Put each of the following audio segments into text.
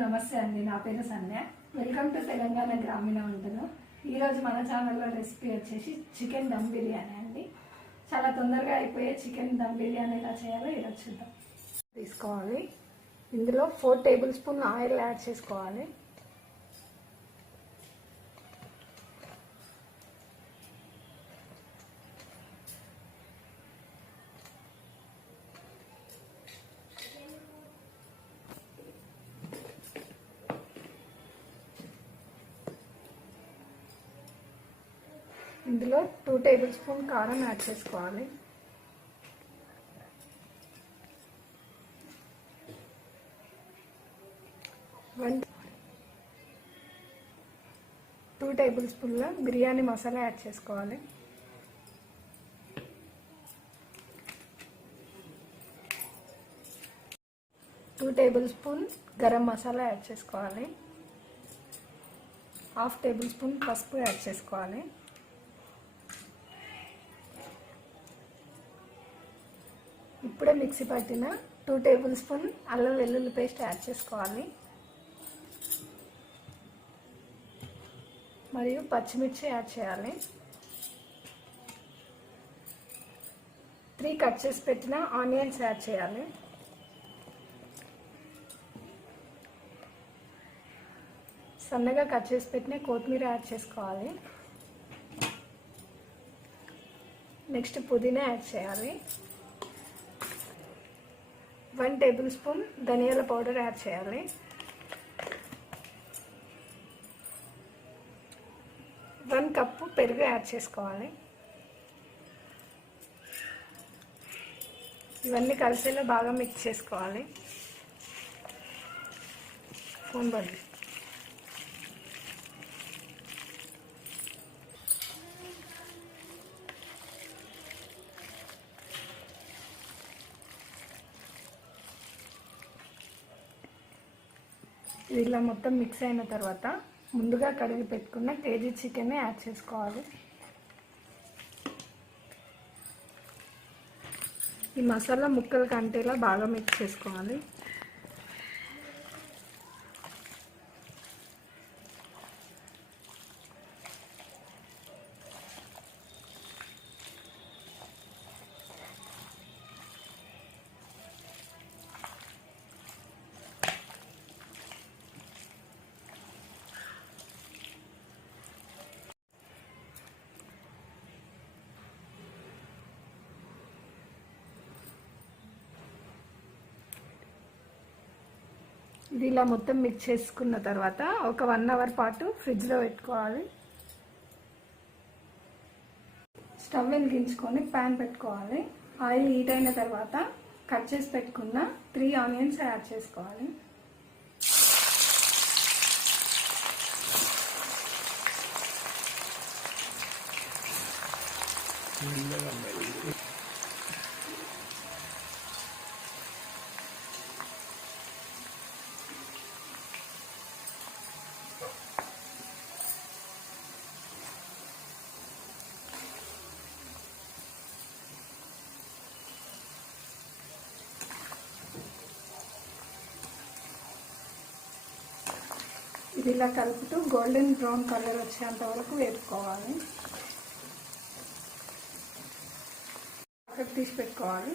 నమస్తే అండి, నా పేరు సంధ్య. వెల్కమ్ టు తెలంగాణ గ్రామీణ వంటలు. ఈరోజు మన ఛానల్లో రెసిపీ వచ్చేసి చికెన్ దమ్ బిర్యానీ అండి. చాలా తొందరగా అయిపోయే చికెన్ దమ్ బిర్యానీ ఎలా చేయాలో ఈరోజు చూద్దాం. తీసుకోవాలి. ఇందులో 4 టేబుల్ స్పూన్ ఆయిల్ యాడ్ చేసుకోవాలి. ఇందులో 2 టేబుల్ స్పూన్ కారం యాడ్ చేసుకోవాలి. టూ టేబుల్ స్పూన్ల బిర్యానీ మసాలా యాడ్ చేసుకోవాలి. Two table spoon garam masala add చేసుకోవాలి. 1/2 టేబుల్ స్పూన్ పసుపు యాడ్ చేసుకోవాలి. ఇప్పుడే మిక్సీ పట్టిన 2 టేబుల్ స్పూన్ అల్లం వెల్లుల్లి పేస్ట్ యాడ్ చేసుకోవాలి. మరియు పచ్చిమిర్చి యాడ్ చేయాలి. 3 కట్ చేసి పెట్టిన ఆనియన్స్ యాడ్ చేయాలి. సన్నగా కట్ చేసి పెట్టిన కొత్తిమీర యాడ్ చేసుకోవాలి. నెక్స్ట్ పుదీనా యాడ్ చేయాలి. 1 టేబుల్ స్పూన్ ధనియాల పౌడర్ యాడ్ చేయాలి. 1 కప్పు పెరుగు యాడ్ చేసుకోవాలి. ఇవన్నీ కలిసేలా బాగా మిక్స్ చేసుకోవాలి. ఫోన్ బంద్. ఇది ఇలా మొత్తం మిక్స్ అయిన తర్వాత ముందుగా కడిగి పెట్టుకున్న కేజీ చికెన్ యాడ్ చేసుకోవాలి. ఈ మసాలా ముక్కలు కంటేలా బాగా మిక్స్ చేసుకోవాలి. ఇది ఇలా మొత్తం మిక్స్ చేసుకున్న తర్వాత ఒక 1 అవర్ పాటు ఫ్రిడ్జ్లో పెట్టుకోవాలి. స్టవ్ వెలిగించుకొని ప్యాన్ పెట్టుకోవాలి. ఆయిల్ హీట్ అయిన తర్వాత కట్ చేసి పెట్టుకున్న 3 ఆనియన్స్ యాడ్ చేసుకోవాలి. ఇది ఇలా కలుపుతూ గోల్డెన్ బ్రౌన్ కలర్ వచ్చేంత వరకు వేపుకోవాలి. పక్కకు తీసి పెట్టుకోవాలి.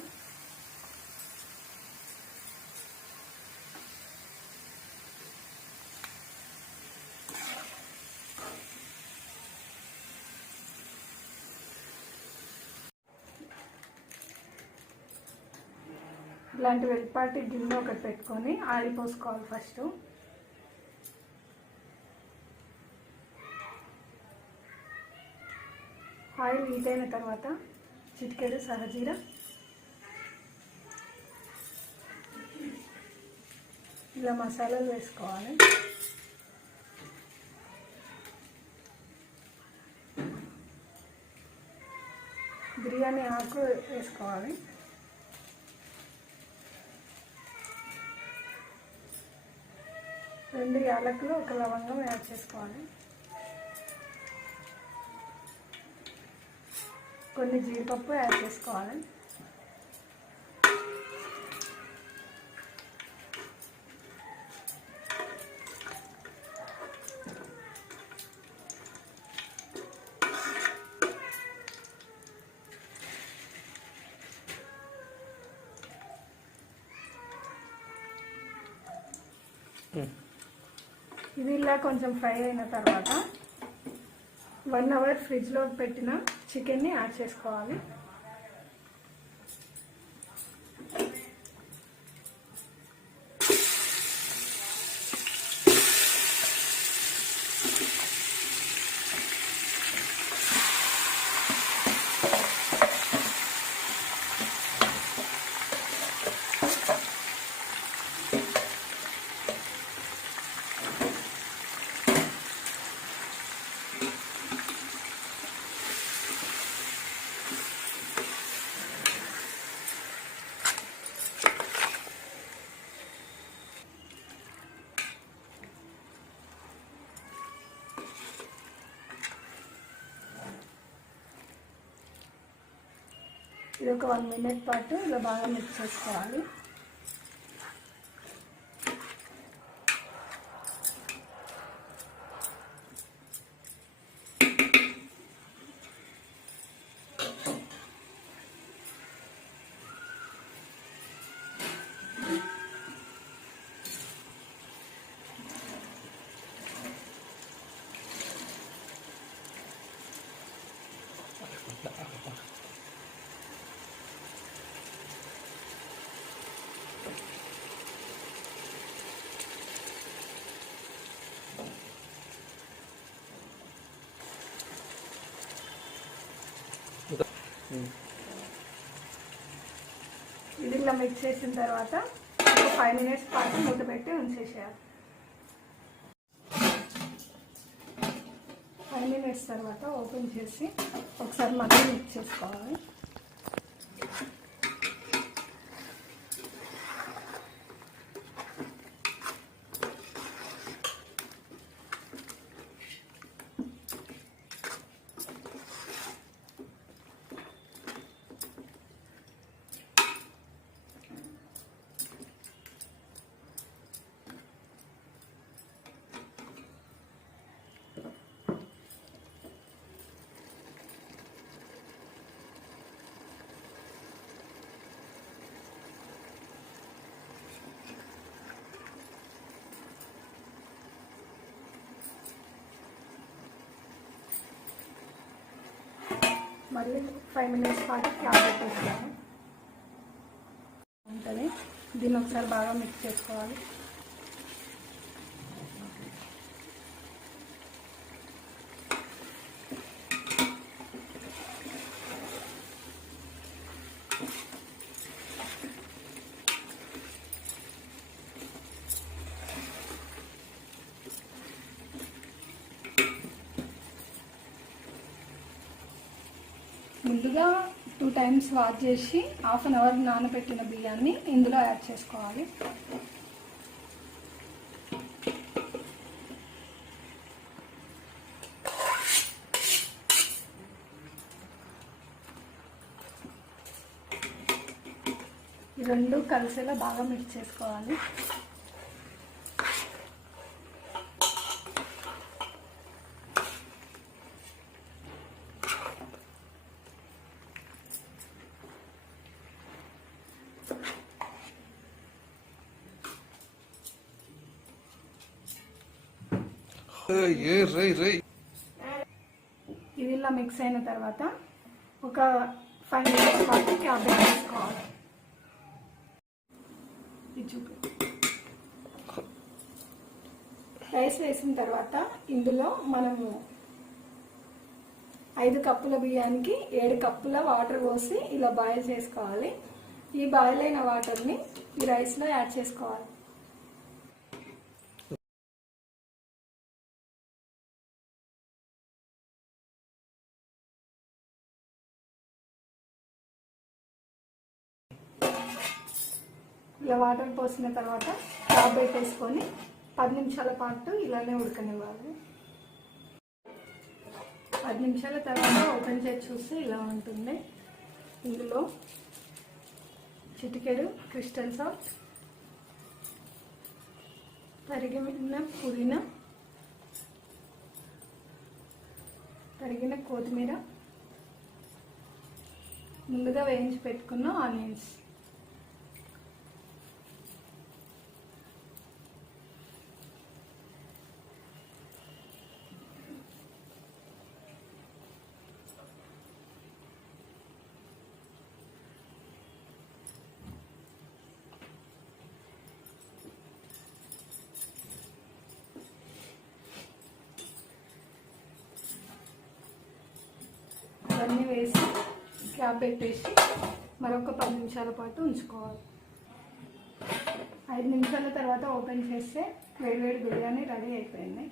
ఇలాంటి వెల్పాటి గిన్నె ఒకటి పెట్టుకొని ఆయిల్ పోసుకోవాలి. ఫస్ట్ ఆయిల్ హీట్ అయిన తర్వాత చిటికెడు సహజీర, ఇలా మసాలాలు వేసుకోవాలి. బిర్యానీ ఆకు వేసుకోవాలి. రెండు యాలకులు, ఒక లవంగం యాడ్ చేసుకోవాలి. కొన్ని జీడిపప్పు యాడ్ చేసుకోవాలి. ఇది ఇలా కొంచెం ఫ్రై అయిన తర్వాత 1 అవర్ ఫ్రిడ్జ్లో పెట్టిన చికెన్ని యాడ్ చేసుకోవాలి. ఇది ఒక 1 మినిట్ పాటు ఇలా బాగా మిక్స్ చేసుకోవాలి. ఇది ఇలా మిక్స్ చేసిన తర్వాత ఒక 5 మినిట్స్ పాటు మూత పెట్టి ఉంచేసేయాలి. 5 మినిట్స్ తర్వాత ఓపెన్ చేసి ఒకసారి మళ్ళీ మిక్స్ చేసుకోవాలి. మళ్ళీ 5 మినిట్స్ పాటు క్యాప్ పెట్టేస్తాను ఉంటుంది. దీన్ని ఒకసారి బాగా మిక్స్ చేసుకోవాలి. ముందుగా 2 టైమ్స్ వాష్ చేసి ½ అన్ అవర్ నానబెట్టిన బియ్యాన్ని ఇందులో యాడ్ చేసుకోవాలి. ఈ రెండు కలిసేలా బాగా మిక్స్ చేసుకోవాలి. ఇది ఇలా మిక్స్ అయిన తర్వాత ఒక 5 మినిట్స్ పాటు క్యాప్ వేసుకోవాలి. ఇది చూపి రైస్ వేసిన తర్వాత ఇందులో మనము 5 కప్పుల బియ్యానికి 7 కప్పుల వాటర్ పోసి ఇలా బాయిల్ చేసుకోవాలి. ఈ బాయిల్ అయిన వాటర్ని ఈ రైస్లో యాడ్ చేసుకోవాలి. ఇలా వాటర్ పోసిన తర్వాత క్యాప్ పెట్టేసుకొని 10 నిమిషాల పాటు ఇలానే ఉడకనివ్వాలి. 10 నిమిషాల తర్వాత ఓపెన్ చేసి చూస్తే ఇలా ఉంటుంది. ఇందులో చిటికెడు క్రిస్టల్ సాల్ట్, తరిగిన పుదీనా, తరిగిన కొత్తిమీర, ముందుగా వేయించి పెట్టుకున్న ఆనియన్స్, ఇవన్నీ వేసి క్యాప్ పెట్టేసి మరొక 10 నిమిషాల పాటు ఉంచుకోవాలి. 5 నిమిషాల తర్వాత ఓపెన్ చేస్తే వేడివేడి బిర్యానీ రెడీ అయిపోయింది.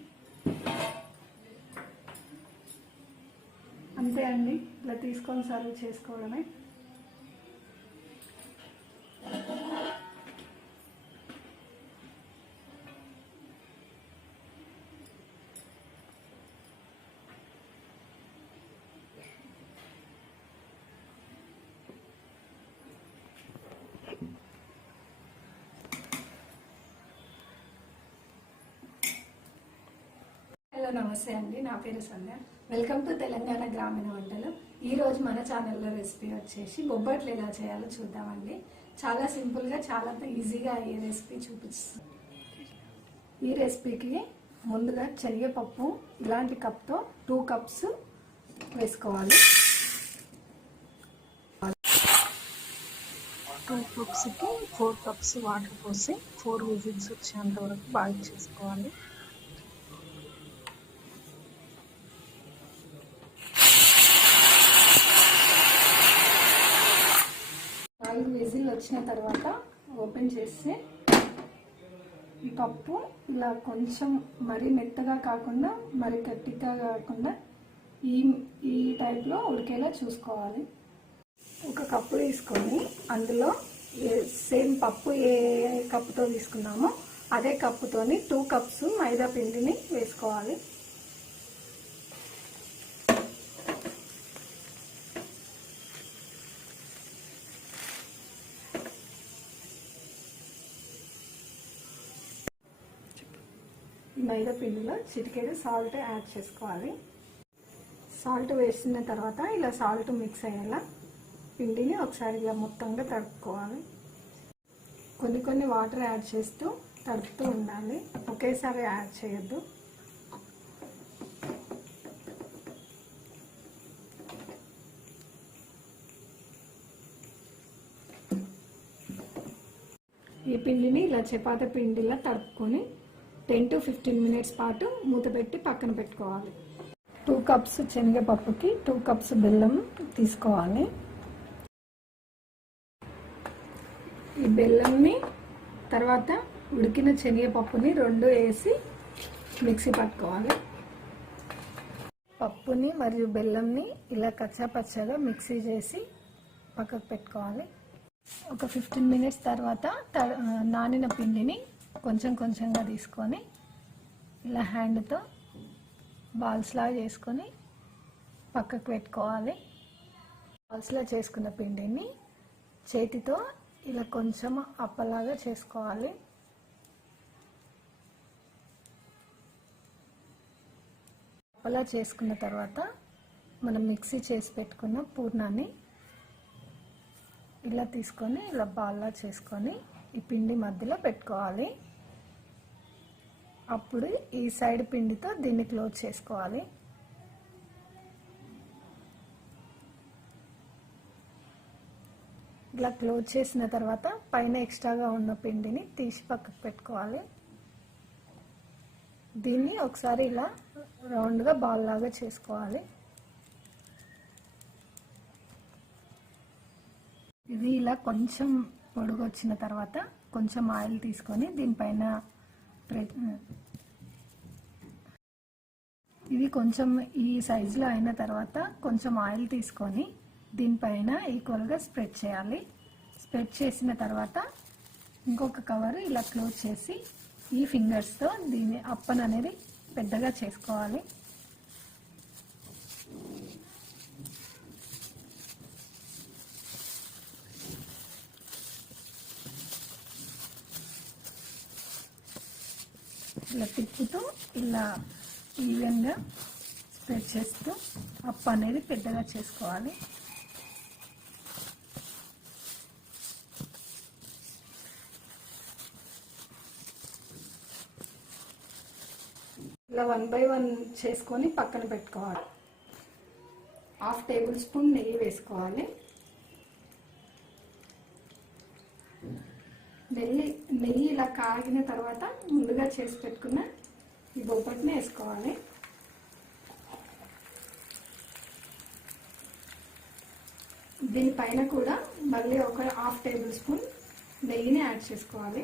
అంతే అండి, ఇలా తీసుకొని సర్వ్ చేసుకోవడమే. హలో నమస్తే అండి, నా పేరు సంధ్య. వెల్కమ్ టు తెలంగాణ గ్రామీణ వంటలు. ఈరోజు మన ఛానల్లో రెసిపీ వచ్చేసి బొబ్బట్లు ఎలా చేయాలో చూద్దామండి. చాలా సింపుల్గా చాలా ఈజీగా అయ్యే రెసిపీ చూపిస్తాను. ఈ రెసిపీకి ముందుగా శనగపప్పు ఇలాంటి కప్తో 2 కప్స్ వేసుకోవాలి. 2 కప్స్కి 4 కప్స్ వాటర్ పోసి 4 విజిల్స్ వచ్చేంత వరకు బాయిల్ చేసుకోవాలి. విజిల్ వచ్చిన తర్వాత ఓపెన్ చేస్తే ఈ పప్పు ఇలా కొంచెం మరీ మెత్తగా కాకుండా మరి గట్టిగా కాకుండా ఈ టైప్లో ఉడికేలా చూసుకోవాలి. 1 కప్పు తీసుకొని అందులో సేమ్ పప్పు ఏ కప్పుతో తీసుకున్నామో అదే కప్పుతోని 2 కప్స్ మైదా పిండిని వేసుకోవాలి. మైదా పిండిలో చిటికెడు సాల్ట్ యాడ్ చేసుకోవాలి. సాల్ట్ వేసిన తర్వాత ఇలా సాల్ట్ మిక్స్ అయ్యేలా పిండిని ఒకసారి ఇలా మొత్తంగా తడుపుకోవాలి. కొన్ని వాటర్ యాడ్ చేస్తూ తడుపుతూ ఉండాలి, ఒకేసారి యాడ్ చేయొద్దు. ఈ పిండిని ఇలా చపాతీ పిండిలా తడుపుకొని 10 to 15 మినిట్స్ పాటు మూత పెట్టి పక్కన పెట్టుకోవాలి. 2 కప్స్ శనగపప్పుకి 2 కప్స్ బెల్లం తీసుకోవాలి. ఈ బెల్లంని తర్వాత ఉడికిన శనగపప్పుని 2 వేసి మిక్సీ పట్టుకోవాలి. పప్పుని మరియు బెల్లంని ఇలా కచ్చాపచ్చగా మిక్సీ చేసి పక్కకు పెట్టుకోవాలి. ఒక 15 మినిట్స్ తర్వాత నానిన పిండిని కొంచెంగా తీసుకొని ఇలా హ్యాండ్తో బాల్స్లా చేసుకొని పక్కకు పెట్టుకోవాలి. బాల్స్లా చేసుకున్న పిండిని చేతితో ఇలా కొంచెం అప్పలాగా చేసుకోవాలి. అప్పలా చేసుకున్న తర్వాత మనం మిక్సీ చేసి పెట్టుకున్న పూర్ణాన్ని ఇలా తీసుకొని ఇలా బాల్లా చేసుకొని ఈ పిండి మధ్యలో పెట్టుకోవాలి. అప్పుడు ఈ సైడ్ పిండితో దీన్ని క్లోజ్ చేసుకోవాలి. ఇలా క్లోజ్ చేసిన తర్వాత పైన ఎక్స్ట్రాగా ఉన్న పిండిని తీసి పక్కకు పెట్టుకోవాలి. దీన్ని ఒకసారి ఇలా రౌండ్గా బాల్ లాగా చేసుకోవాలి. ఇది ఇలా కొంచెం పొడుగు వచ్చిన తర్వాత కొంచెం ఆయిల్ తీసుకొని దీనిపైన ఇది కొంచెం ఈ సైజులో అయిన తర్వాత కొంచెం ఆయిల్ తీసుకొని దీనిపైన ఈక్వల్గా స్ప్రెడ్ చేయాలి. స్ప్రెడ్ చేసిన తర్వాత ఇంకొక కవర్ ఇలా క్లోజ్ చేసి ఈ ఫింగర్స్తో దీన్ని అప్పన్ అనేది పెద్దగా చేసుకోవాలి. ఇలా తిప్పుతూ ఇలా ఈవెన్గా స్ప్రెడ్ చేస్తూ అప్పు అనేది పెద్దగా చేసుకోవాలి. ఇలా 1 by 1 చేసుకొని పక్కన పెట్టుకోవాలి. 1/2 టేబుల్ స్పూన్ నెయ్యి వేసుకోవాలి. నెయ్యి ఇలా కాగిన తర్వాత ముందుగా చేసి పెట్టుకున్న ఈ బొబ్బట్ని వేసుకోవాలి. దీనిపైన కూడా మళ్ళీ ఒక హాఫ్ టేబుల్ స్పూన్ నెయ్యిని యాడ్ చేసుకోవాలి.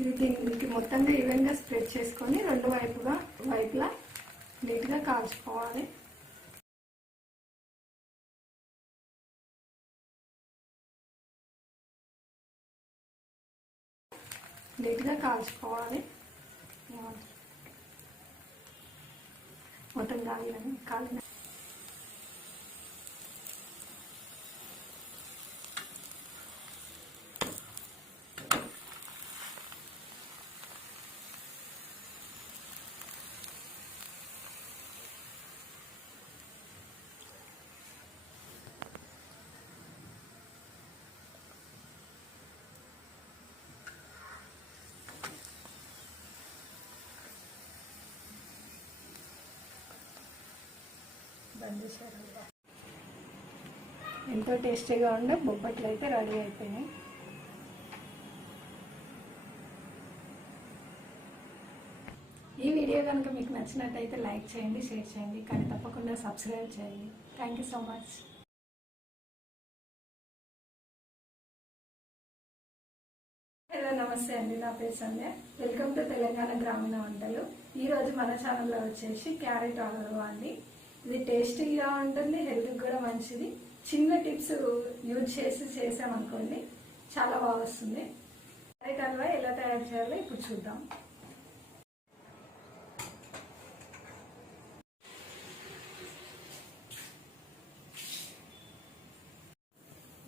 ఇది దీనికి మొత్తంగా ఈవెన్గా స్ప్రెడ్ చేసుకొని రెండు వైపులా నీట్గా కాల్చుకోవాలి. నీట్గా కాల్చుకోవాలి. మొత్తం కాలిన ఎంతో టేస్టీగా ఉండే బొబ్బట్లు అయితే రెడీ అయిపోయినాయి. ఈ వీడియో కనుక మీకు నచ్చినట్టయితే లైక్ చేయండి, షేర్ చేయండి, కానీ తప్పకుండా సబ్స్క్రైబ్ చేయండి. Thank you so much. Hello, నమస్తే అండి. నా పేరు సంధ్య. వెల్కమ్ టు తెలంగాణ గ్రామీణ వంటలు. ఈరోజు మన ఛానల్లో వచ్చేసి క్యారెట్ హల్వా అండి. ఇది టేస్టీగా ఉంటుంది, హెల్త్కి కూడా మంచిది. చిన్న టిప్స్ యూజ్ చేసామనుకోండి చాలా బాగా వస్తుంది. క్యారెట్ హల్వా ఎలా తయారు చేయాలో ఇప్పుడు చూద్దాం.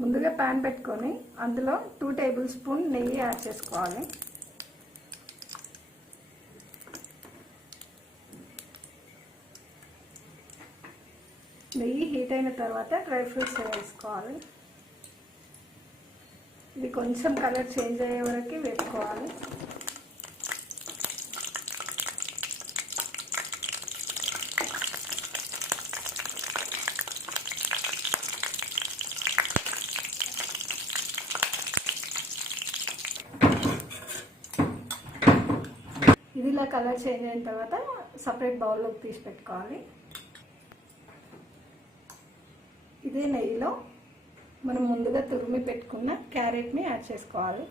ముందుగా ప్యాన్ పెట్టుకొని అందులో 2 టేబుల్ స్పూన్ నెయ్యి యాడ్ చేసుకోవాలి. నెయ్యి హీట్ అయిన తర్వాత డ్రై ఫ్రూట్స్ వేసుకోవాలి. ఇది కొంచెం కలర్ చేంజ్ అయ్యే వరకు వేసుకోవాలి. ఇది ఇలా కలర్ చేంజ్ అయిన తర్వాత సపరేట్ బౌల్లోకి తీసి పెట్టుకోవాలి. ఇదే నెయ్యిలో మనం ముందుగా తురిమి పెట్టుకున్న క్యారెట్ని యాడ్ చేసుకోవాలి.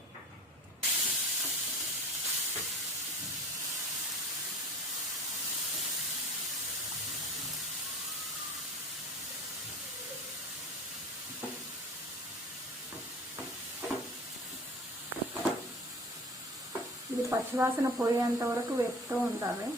ఇది పచ్చివాసన పోయేంత వరకు వేపుతూ ఉండాలి.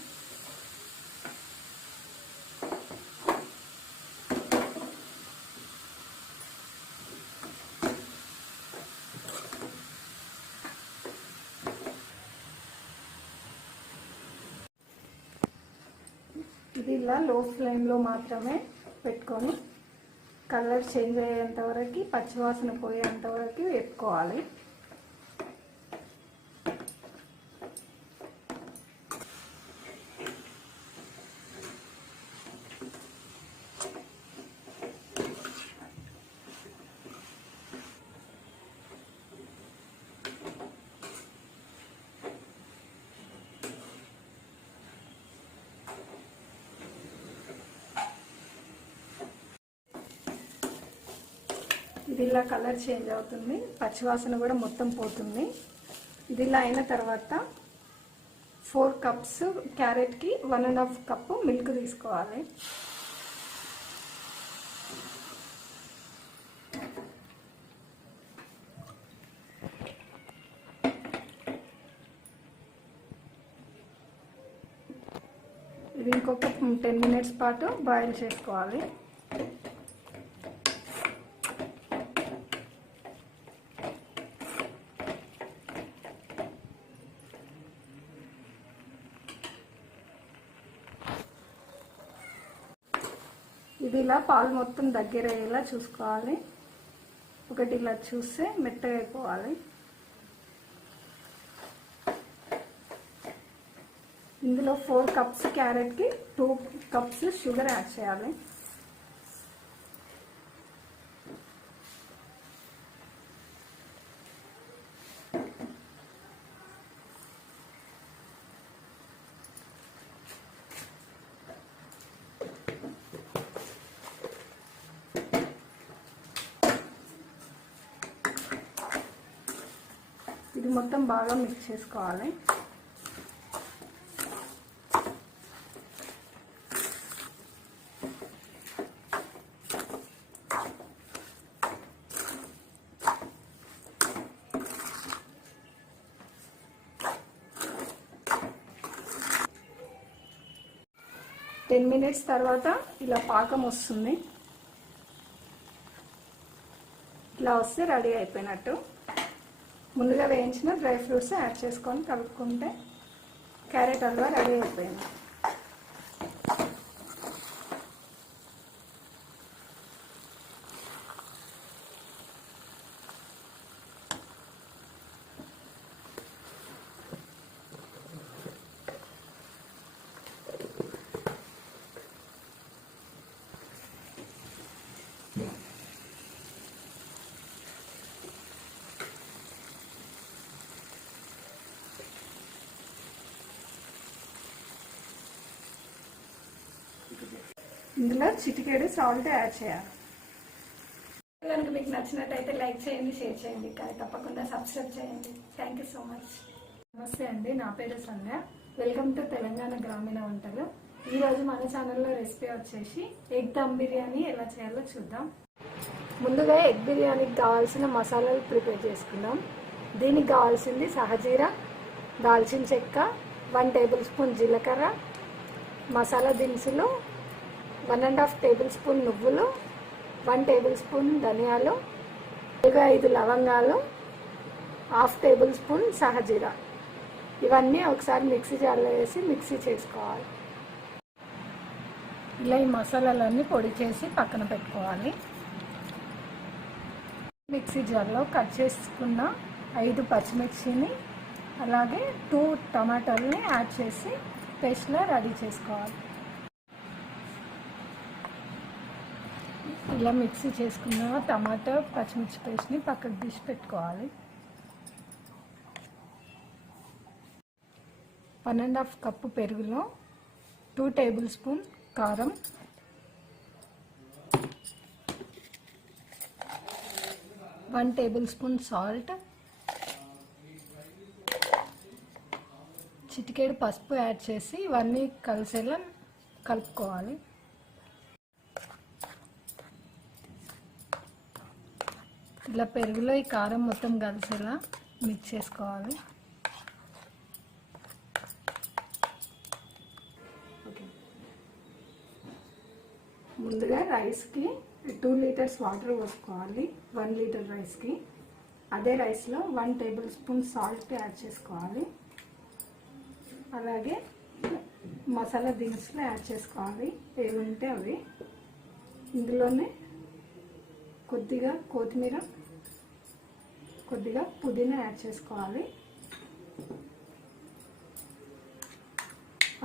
ఇది ఇలా లో ఫ్లేమ్లో మాత్రమే పెట్టుకొని కలర్ చేంజ్ అయ్యేంత వరకు, పచ్చివాసన పోయేంత వరకు వేపుకోవాలి. ఇది ఇలా కలర్ చేంజ్ అవుతుంది, పచ్చివాసన కూడా మొత్తం పోతుంది. ఇది ఇలా అయిన తర్వాత 4 కప్స్ క్యారెట్కి 1.5 కప్పు మిల్క్ తీసుకోవాలి. ఇది ఇంకొక 10 మినిట్స్ పాటు బాయిల్ చేసుకోవాలి. ఇది ఇలా పాలు మొత్తం దగ్గర అయ్యేలా చూసుకోవాలి. ఒకటి ఇలా చూస్తే మెత్తగా అయిపోవాలి. ఇందులో 4 కప్స్ క్యారెట్కి 2 కప్స్ షుగర్ యాడ్ చేయాలి. ఇది మొత్తం బాగా మిక్స్ చేసుకోవాలి. టెన్ మినిట్స్ తర్వాత ఇలా పాకం వస్తుంది. ఇలా వస్తే రెడీ అయిపోయినట్టు. ముందుగా వేయించిన డ్రై ఫ్రూట్స్ యాడ్ చేసుకొని కలుపుకుంటే క్యారెట్ హల్వా రెడీ అయిపోయింది. ఇందులో చిటికెడు సాల్ట్ యాడ్ చేయాలి. కనుక మీకు నచ్చినట్టయితే లైక్ చేయండి, షేర్ చేయండి, కానీ తప్పకుండా సబ్స్క్రైబ్ చేయండి. Thank you so much. నమస్తే అండి, నా పేరు సంధ్య. వెల్కమ్ టు తెలంగాణ గ్రామీణ వంటలు. ఈరోజు మన ఛానల్లో రెసిపీ వచ్చేసి ఎగ్ దమ్ బిర్యానీ ఎలా చేయాలో చూద్దాం. ముందుగా ఎగ్ బిర్యానీకి కావాల్సిన మసాలాలు ప్రిపేర్ చేసుకుందాం. దీనికి కావాల్సింది సహజీరా, దాల్చిన చెక్క, 1 టేబుల్ స్పూన్ జీలకర్ర, మసాలా దినుసులు 1.5 టేబుల్ స్పూన్ నువ్వులు, 1 టేబుల్ స్పూన్ ధనియాలు, 5 లవంగాలు, 1/2 టేబుల్ స్పూన్ సహజీరా. ఇవన్నీ ఒకసారి మిక్సీ జార్లో వేసి మిక్సీ చేసుకోవాలి. ఇలా ఈ మసాలాలన్నీ పొడి చేసి పక్కన పెట్టుకోవాలి. మిక్సీ జార్లో కట్ చేసుకున్న 5 పచ్చిమిర్చిని అలాగే 2 టమాటాలని యాడ్ చేసి పేస్ట్లా రెడీ చేసుకోవాలి. ఇలా మిక్సీ చేసుకున్న టమాటా పచ్చిమిర్చి పేస్ట్ని పక్కకు తీసి పెట్టుకోవాలి. 1.5 కప్పు పెరుగులో 2 టేబుల్ స్పూన్ కారం, 1 టేబుల్ స్పూన్ సాల్ట్, చిటికెడు పసుపు యాడ్ చేసి ఇవన్నీ కలిసేలా కలుపుకోవాలి. ఇలా పెరుగులో ఈ కారం మొత్తం కలిసేలా మిక్స్ చేసుకోవాలి. ముందుగా రైస్కి 2 లీటర్స్ వాటర్ పోసుకోవాలి. 1 లీటర్ రైస్కి. అదే రైస్లో 1 టేబుల్ స్పూన్ సాల్ట్ యాడ్ చేసుకోవాలి. అలాగే మసాలా దినుసులు యాడ్ చేసుకోవాలి, ఏవి ఉంటే అవి. ఇందులోనే కొద్దిగా కొత్తిమీర, కొద్దిగా పుదీనా యాడ్ చేసుకోవాలి.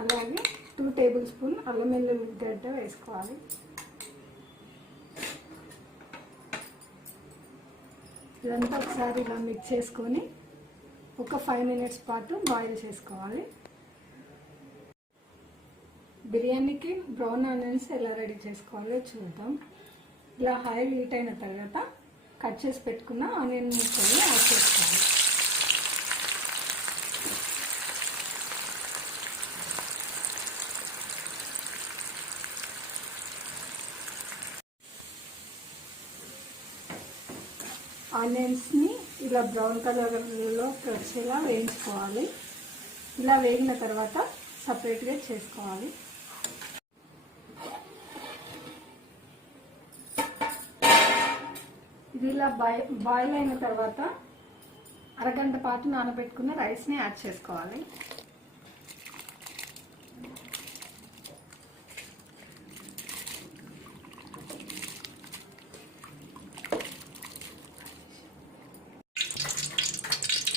అలాగే 2 టేబుల్ స్పూన్ అల్లం వెల్లుల్లి గడ్డ వేసుకోవాలి. ఇదంతా ఒకసారి ఇలా మిక్స్ చేసుకొని ఒక 5 మినిట్స్ పాటు బాయిల్ చేసుకోవాలి. బిర్యానీకి బ్రౌన్ ఆనియన్స్ ఎలా రెడీ చేసుకోవాలో చూద్దాం. ఇలా ఆయిల్ హీట్ అయిన తర్వాత కట్ చేసి పెట్టుకున్న ఆనియన్ ముక్కలు యాడ్ చేసుకోవాలి. ఆనియన్స్ని ఇలా బ్రౌన్ కలర్లో వచ్చేలా వేయించుకోవాలి. ఇలా వేగిన తర్వాత సపరేట్గా చేసుకోవాలి. ఇది ఇలా బాయిల్ అయిన తర్వాత అరగంట పాటు నానబెట్టుకున్న రైస్ని యాడ్ చేసుకోవాలి.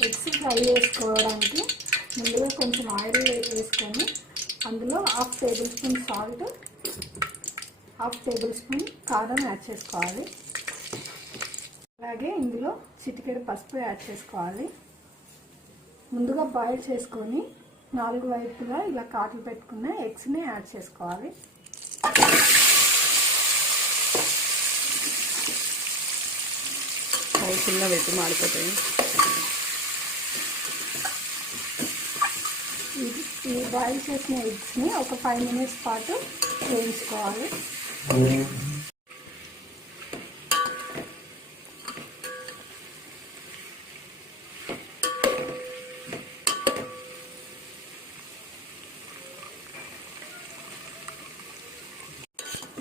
ఎగ్స్ ఫ్రై చేసుకోవడానికి ముందుగా కొంచెం ఆయిల్ వేసుకొని అందులో 1/2 tablespoon salt, 1/2 table spoon కారం యాడ్ చేసుకోవాలి. అలాగే ఇందులో చిటికెడు పసుపు యాడ్ చేసుకోవాలి. ముందుగా బాయిల్ చేసుకొని 4 వైపులా ఇలా కాట్లు పెట్టుకున్న ఎగ్స్ని యాడ్ చేసుకోవాలి. చిన్న పెట్టి మాడిపోతాయి. ఈ బాయిల్ చేసిన ఎగ్స్ని ఒక 5 మినిట్స్ పాటు వేయించుకోవాలి.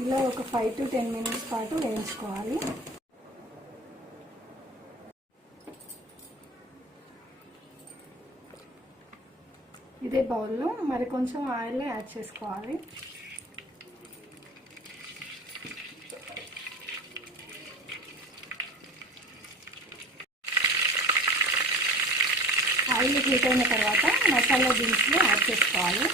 ఇలా ఒక 5 to 10 మినిట్స్ పాటు వేయించుకోవాలి. ఇదే బౌల్లో మరి కొంచెం ఆయిల్ యాడ్ చేసుకోవాలి. ఆయిల్ హీట్ అయిన తర్వాత మసాలా దినుసులు యాడ్ చేసుకోవాలి.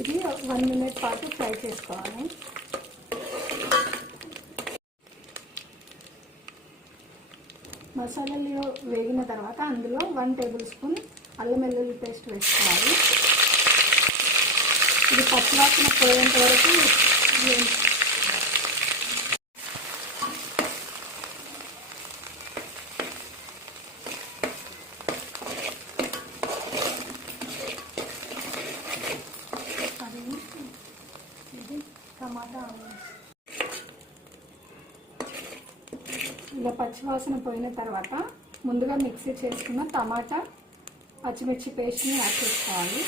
ఇది 1 మినిట్ పాటు ఫ్రై చేసుకోవాలి. మసాలాలు వేగిన తర్వాత అందులో 1 టేబుల్ స్పూన్ అల్లం వెల్లుల్లి పేస్ట్ వేసుకోవాలి. ఇది పచ్చివాసన పోయేంత వరకు టమాటా ఇలా పచ్చివాసన పోయిన తర్వాత ముందుగా మిక్సీ చేసుకున్న టమాటా పచ్చిమిర్చి పేస్ట్ని యాడ్ చేసుకోవాలి.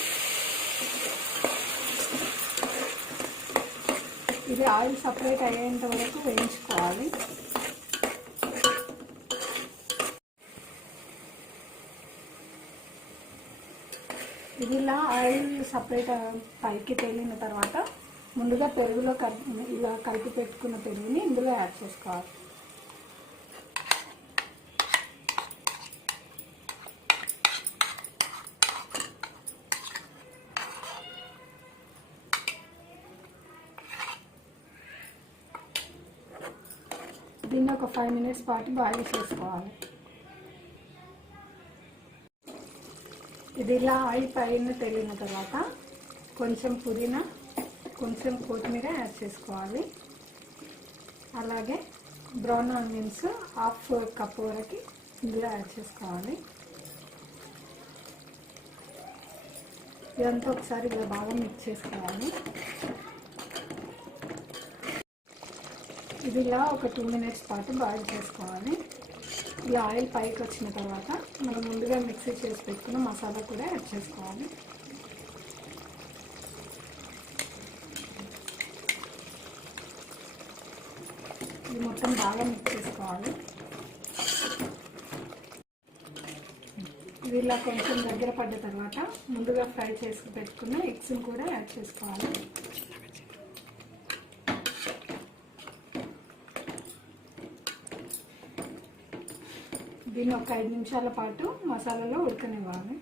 ఇది ఆయిల్ సపరేట్ అయ్యేంత వరకు వేయించుకోవాలి. ఇది ఇలా ఆయిల్ సపరేట్ పైకి తేలిన తర్వాత ముందుగా పెరుగులో ఇలా కలిపి పెట్టుకున్న పెరుగుని ఇందులో యాడ్ చేసుకోవాలి. దీన్ని ఒక 5 మినిట్స్ పాటు బాయిల్ చేసుకోవాలి. ఇది ఇలా ఆయిల్ పైన తేలిన తర్వాత కొంచెం పుదీనా కొంచెం కొత్తిమీర యాడ్ చేసుకోవాలి. అలాగే బ్రౌన్ ఆనియన్స్ 1/2 కప్ వరకు ఇందులో యాడ్ చేసుకోవాలి. ఇదంతా ఒకసారి ఇలా బాగా మిక్స్ చేసుకోవాలి. ఇది ఇలా ఒక 2 మినిట్స్ పాటు బాయిల్ చేసుకోవాలి. ఇలా ఆయిల్ పైకి వచ్చిన తర్వాత మనం ముందుగా మిక్సీ చేసి పెట్టుకున్న మసాలా కూడా యాడ్ చేసుకోవాలి. ఇది మొత్తం బాగా మిక్స్ చేసుకోవాలి. ఇది ఇలా కొంచెం దగ్గర పడ్డ తర్వాత ముందుగా ఫ్రై చేసి పెట్టుకున్న ఎగ్స్ని కూడా యాడ్ చేసుకోవాలి. దీన్ని ఒక 5 నిమిషాల పాటు మసాలాలో ఉడకనివ్వాలి.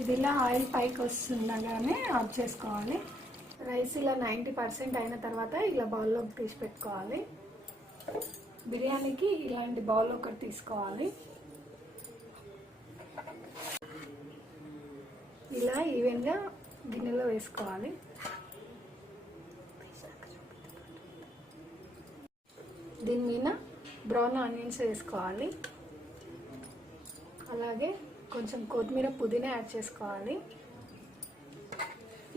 ఇది ఇలా ఆయిల్ పైకి వస్తుండగానే ఆఫ్ చేసుకోవాలి. రైస్ ఇలా 90% అయిన తర్వాత ఇలా బౌల్లోకి తీసి పెట్టుకోవాలి. బిర్యానీకి ఇలాంటి బౌల్ ఒకటి తీసుకోవాలి. ఇలా ఈవెన్గా గిన్నెలో వేసుకోవాలి. దీని మీద బ్రౌన్ ఆనియన్స్ వేసుకోవాలి. అలాగే కొంచెం కొత్తిమీర పుదీనా యాడ్ చేసుకోవాలి.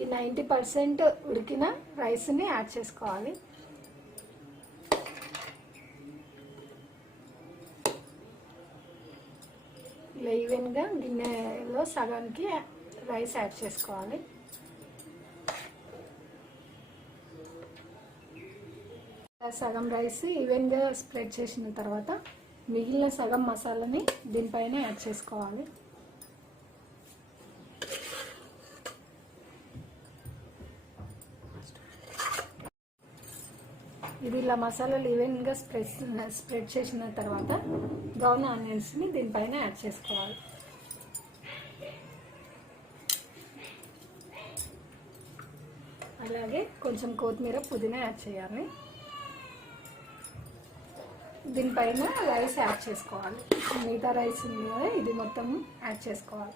ఈ 90% ఉడికిన రైస్ని యాడ్ చేసుకోవాలి. ఇలా ఈవెన్గా గిన్నెలో సగానికి రైస్ యాడ్ చేసుకోవాలి. సగం రైస్ ఈవెన్గా స్ప్రెడ్ చేసిన తర్వాత మిగిలిన సగం మసాలాని దీనిపైన యాడ్ చేసుకోవాలి. ఇది ఇలా మసాలాలు ఈవెన్గా స్ప్రెడ్ చేసిన తర్వాత బ్రౌన్ ఆనియన్స్ని దీనిపైన యాడ్ చేసుకోవాలి. అలాగే కొంచెం కొత్తిమీర పుదీనా యాడ్ చేయాలి. దీనిపైన రైస్ యాడ్ చేసుకోవాలి. మిగతా రైస్ ఉంది కదా, ఇది మొత్తం యాడ్ చేసుకోవాలి.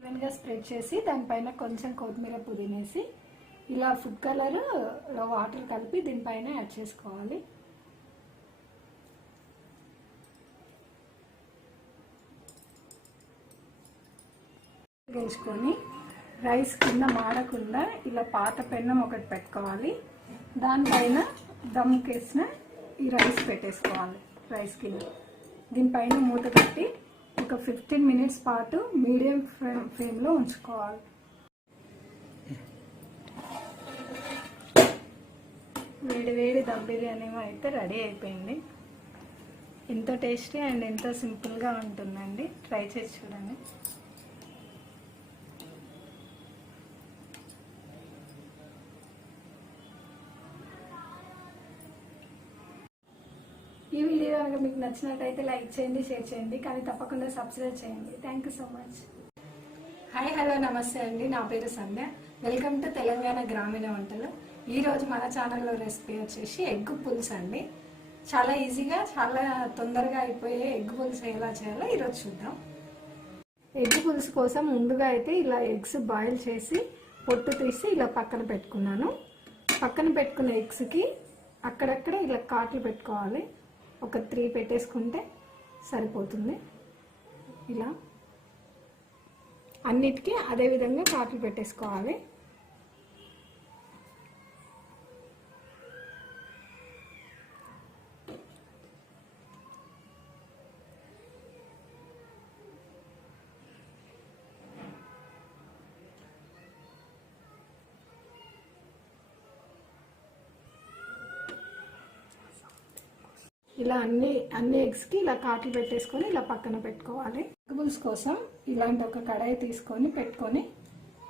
ఈవెన్గా స్ప్రెడ్ చేసి దానిపైన కొంచెం కొత్తిమీర పుదీనేసి ఇలా ఫుడ్ కలర్ వాటర్ కలిపి దీనిపైన యాడ్ చేసుకోవాలి. వేసుకొని రైస్ కింద మాడకుండా ఇలా పాత పెన్నం ఒకటి పెట్టుకోవాలి. దానిపైన దమ్ముకేసిన ఈ రైస్ పెట్టేసుకోవాలి. రైస్ కింద దీనిపైన మూత పెట్టి ఒక 15 మినిట్స్ పాటు మీడియం ఫ్లేమ్లో ఉంచుకోవాలి. వేడి వేడి దమ్ బిర్యానీ అయితే రెడీ అయిపోయింది. ఎంతో టేస్టీ అండ్ ఎంతో సింపుల్గా ఉంటుందండి. ట్రై చేసి చూడండి. ఈ వీడియో కనుక మీకు నచ్చినట్టయితే లైక్ చేయండి, షేర్ చేయండి, కానీ తప్పకుండా సబ్స్క్రైబ్ చేయండి. Thank you so much. Hi hello నమస్తే అండి. నా పేరు సంధ్య. వెల్కమ్ టు తెలంగాణ గ్రామీణ వంటలు. ఈరోజు మన ఛానల్లో రెసిపీ వచ్చేసి ఎగ్ పులుసు అండి. చాలా ఈజీగా చాలా తొందరగా అయిపోయే ఎగ్ పులుసు ఎలా చేయాలో ఈరోజు చూద్దాం. ఎగ్ పులుసు కోసం ముందుగా అయితే ఇలా ఎగ్స్ బాయిల్ చేసి పొట్టు తీసి ఇలా పక్కన పెట్టుకున్నాను. పక్కన పెట్టుకున్న ఎగ్స్కి అక్కడక్కడ ఇలా కాట్లు పెట్టుకోవాలి. ఒక 3 పెట్టేసుకుంటే సరిపోతుంది. ఇలా అన్నిటికీ అదే విధంగా కాట్లు పెట్టేసుకోవాలి. ఇలా అన్ని ఎగ్స్కి ఇలా కాట్లు పెట్టేసుకొని ఇలా పక్కన పెట్టుకోవాలి. ఎగ్ పులుసు కోసం ఇలాంటి ఒక కడాయి తీసుకొని పెట్టుకొని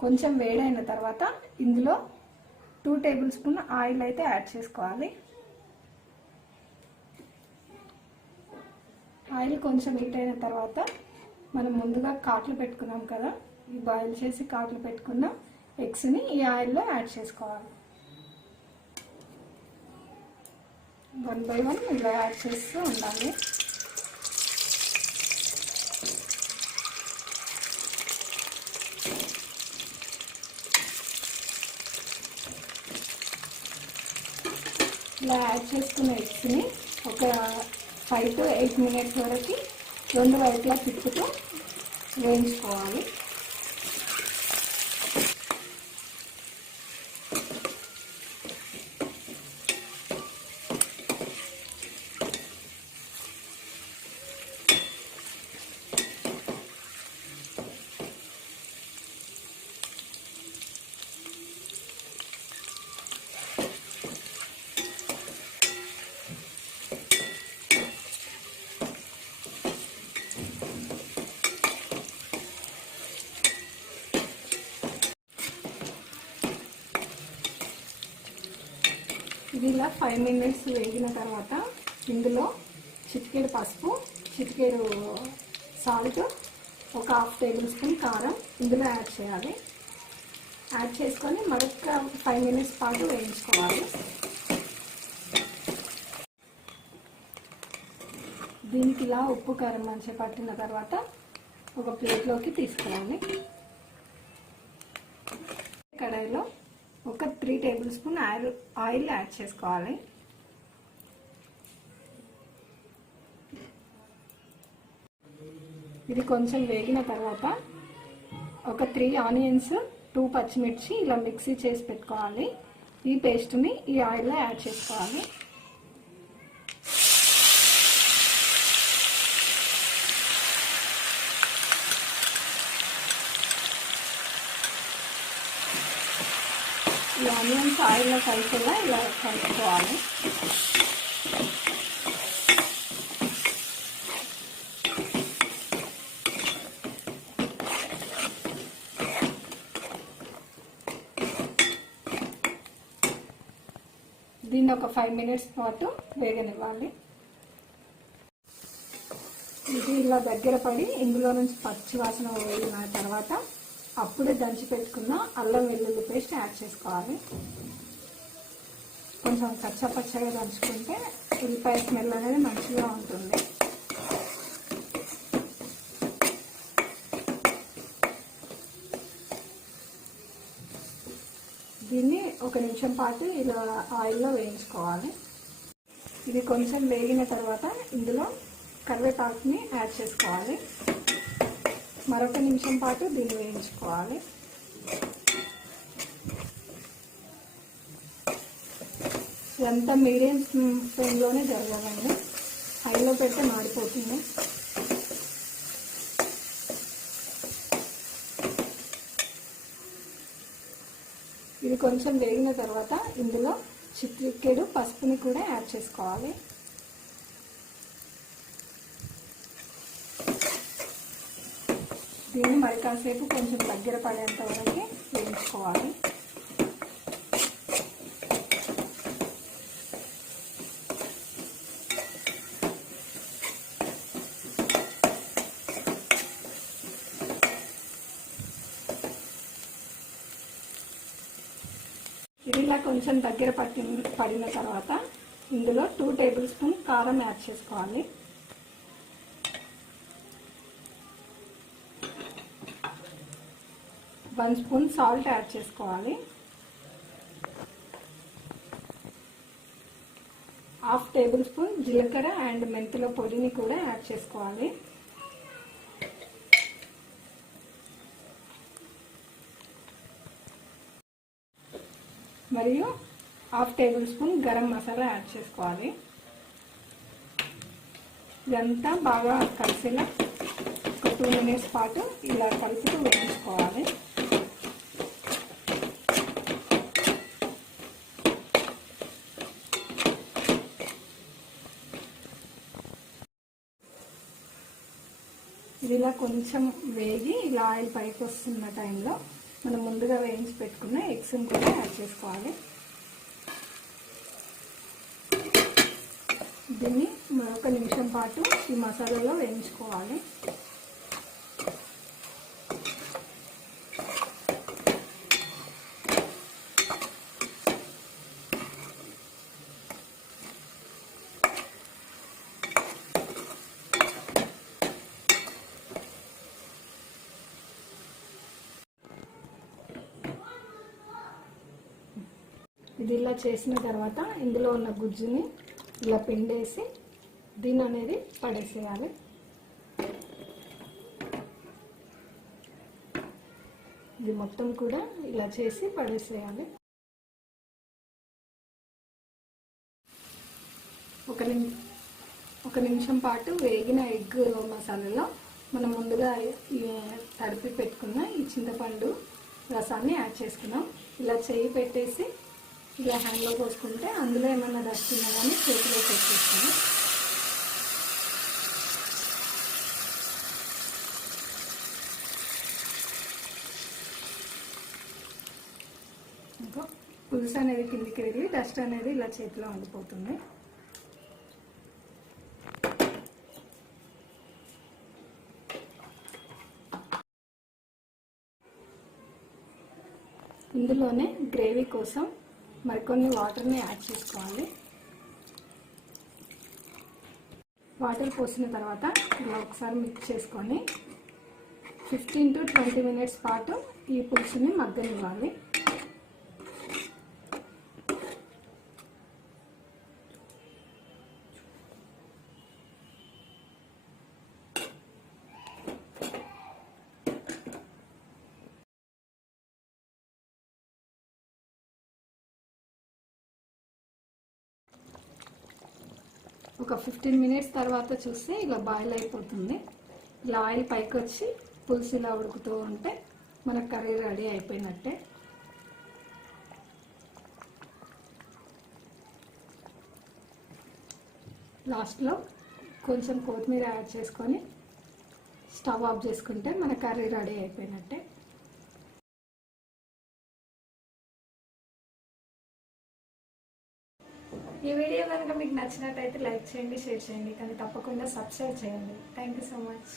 కొంచెం వేడైన తర్వాత ఇందులో 2 టేబుల్ స్పూన్ ఆయిల్ అయితే యాడ్ చేసుకోవాలి. ఆయిల్ కొంచెం హీట్ అయిన తర్వాత మనం ముందుగా కాట్లు పెట్టుకున్నాం కదా, ఈ బాయిల్ చేసి కాట్లు పెట్టుకున్న ఎగ్స్ని ఈ ఆయిల్లో యాడ్ చేసుకోవాలి. 1 బై 1 ఇలా యాడ్ చేస్తూ ఉండాలి. ఇలా యాడ్ చేసుకున్న ఎగ్స్ని ఒక 5 to 8 మినిట్స్ వరకు 2 వైపులా తిప్పుతూ వేయించుకోవాలి. ఇది ఇలా 5 మినిట్స్ వేగిన తర్వాత ఇందులో చిటికెడు పసుపు, చిటికెడు సాల్ట్, ఒక 1/2 టేబుల్ స్పూన్ కారం ఇందులో యాడ్ చేయాలి. యాడ్ చేసుకొని మరొక 5 మినిట్స్ పాటు వేయించుకోవాలి. దీనికి ఇలా ఉప్పు కారం మంచిగా పట్టిన తర్వాత ఒక ప్లేట్లోకి తీసుకోవాలి. కడాయిలో ఒక 3 టేబుల్ స్పూన్ ఆయిల్ యాడ్ చేసుకోవాలి. ఇది కొంచెం వేగిన తర్వాత ఒక 3 ఆనియన్స్, 2 పచ్చిమిర్చి ఇలా మిక్సీ చేసి పెట్టుకోవాలి. ఈ పేస్ట్ని ఈ ఆయిల్లో యాడ్ చేసుకోవాలి. ఈ ఆనియన్స్ ఆయిల్లో కలిసేలా ఇలా కలుపుకోవాలి. దీన్ని ఒక 5 మినిట్స్ పాటు వేగనివ్వాలి. ఇది ఇలా దగ్గర పడి ఇందులో నుంచి పచ్చి వాసన వేగిన తర్వాత అప్పుడే దంచి పెట్టుకున్న అల్లం వెల్లుల్లి పేస్ట్ యాడ్ చేసుకోవాలి. కొంచెం కచ్చపచ్చగా దంచుకుంటే ఉల్లిపాయ స్మెల్ అనేది మంచిగా ఉంటుంది. దీన్ని 1 నిమిషం పాటు ఇలా ఆయిల్లో వేయించుకోవాలి. ఇది కొంచెం వేగిన తర్వాత ఇందులో కరివేపాకుని యాడ్ చేసుకోవాలి. మరొక నిమిషం పాటు దీన్ని వేయించుకోవాలి. ఇదంతా మీడియం ఫ్లేమ్లోనే జరగాలండి, హైలో పెడితే మాడిపోతుంది. ఇది కొంచెం వేగిన తర్వాత ఇందులో చిటికెడు పసుపుని కూడా యాడ్ చేసుకోవాలి. దీన్ని మరి కాసేపు కొంచెం దగ్గర పడేంత వరకు వేయించుకోవాలి. ఇది ఇలా కొంచెం దగ్గర పడిన తర్వాత ఇందులో 2 టేబుల్ స్పూన్ కారం యాడ్ చేసుకోవాలి. వన్ స్పూన్ సాల్ట్ యాడ్ చేసుకోవాలి. హాఫ్ టేబుల్ స్పూన్ జీలకర్ర అండ్ మెంతుల పొడిని కూడా యాడ్ చేసుకోవాలి. మరియు half table spoon garam masala add చేసుకోవాలి. ఇదంతా బాగా కలిసేలా ఒక 2 మినిట్స్ పాటు ఇలా కలుపుతూ వేయించుకోవాలి. ఇది ఇలా కొంచెం వేగి ఇలా ఆయిల్ పైకి వస్తున్న టైంలో మనం ముందుగా వేయించి పెట్టుకున్న ఎగ్స్ని కూడా యాడ్ చేసుకోవాలి. దీన్ని మరొక నిమిషం పాటు ఈ మసాలాలో వేయించుకోవాలి. ఇది ఇలా చేసిన తర్వాత ఇందులో ఉన్న గుజ్జుని ఇలా పిండేసి దీన్ని అనేది పడేసేయాలి. ఇది మొత్తం కూడా ఇలా చేసి పడేసేయాలి. ఒక నిమిషం పాటు వేగిన ఎగ్ మసాలాలో మనం ముందుగా తడిపి పెట్టుకున్న ఈ చింతపండు రసాన్ని యాడ్ చేసుకున్నాం. ఇలా చేయి పెట్టేసి ఇలా హ్యాండ్లో పోసుకుంటే అందులో ఏమన్నా డస్ట్ ఉన్నా కానీ చేతిలో పెట్టేస్తాను. ఇంకా పులుసు అనేది కిందికి వెళ్ళి డస్ట్ అనేది ఇలా చేతిలో ఉండిపోతుంది. ఇందులోనే గ్రేవీ కోసం మరికొన్ని వాటర్ని యాడ్ చేసుకోవాలి. వాటర్ పోసిన తర్వాత ఇలా ఒకసారి మిక్స్ చేసుకొని 15 to 20 మినిట్స్ పాటు ఈ పులుసుని మగ్గనివ్వాలి. ఒక 15 మినిట్స్ తర్వాత చూస్తే ఇలా బాయిల్ అయిపోతుంది. ఇలా ఆయిల్ పైకి వచ్చి పులుసు ఇలా ఉడుకుతూ ఉంటే మన కర్రీ రెడీ అయిపోయినట్టే. లాస్ట్లో కొంచెం కొత్తిమీర యాడ్ చేసుకొని స్టవ్ ఆఫ్ చేసుకుంటే మన కర్రీ రెడీ అయిపోయినట్టే. ఈ వీడియో కనుక మీకు నచ్చినట్టయితే లైక్ చేయండి, షేర్ చేయండి, కానీ తప్పకుండా సబ్స్క్రైబ్ చేయండి. Thank you so much.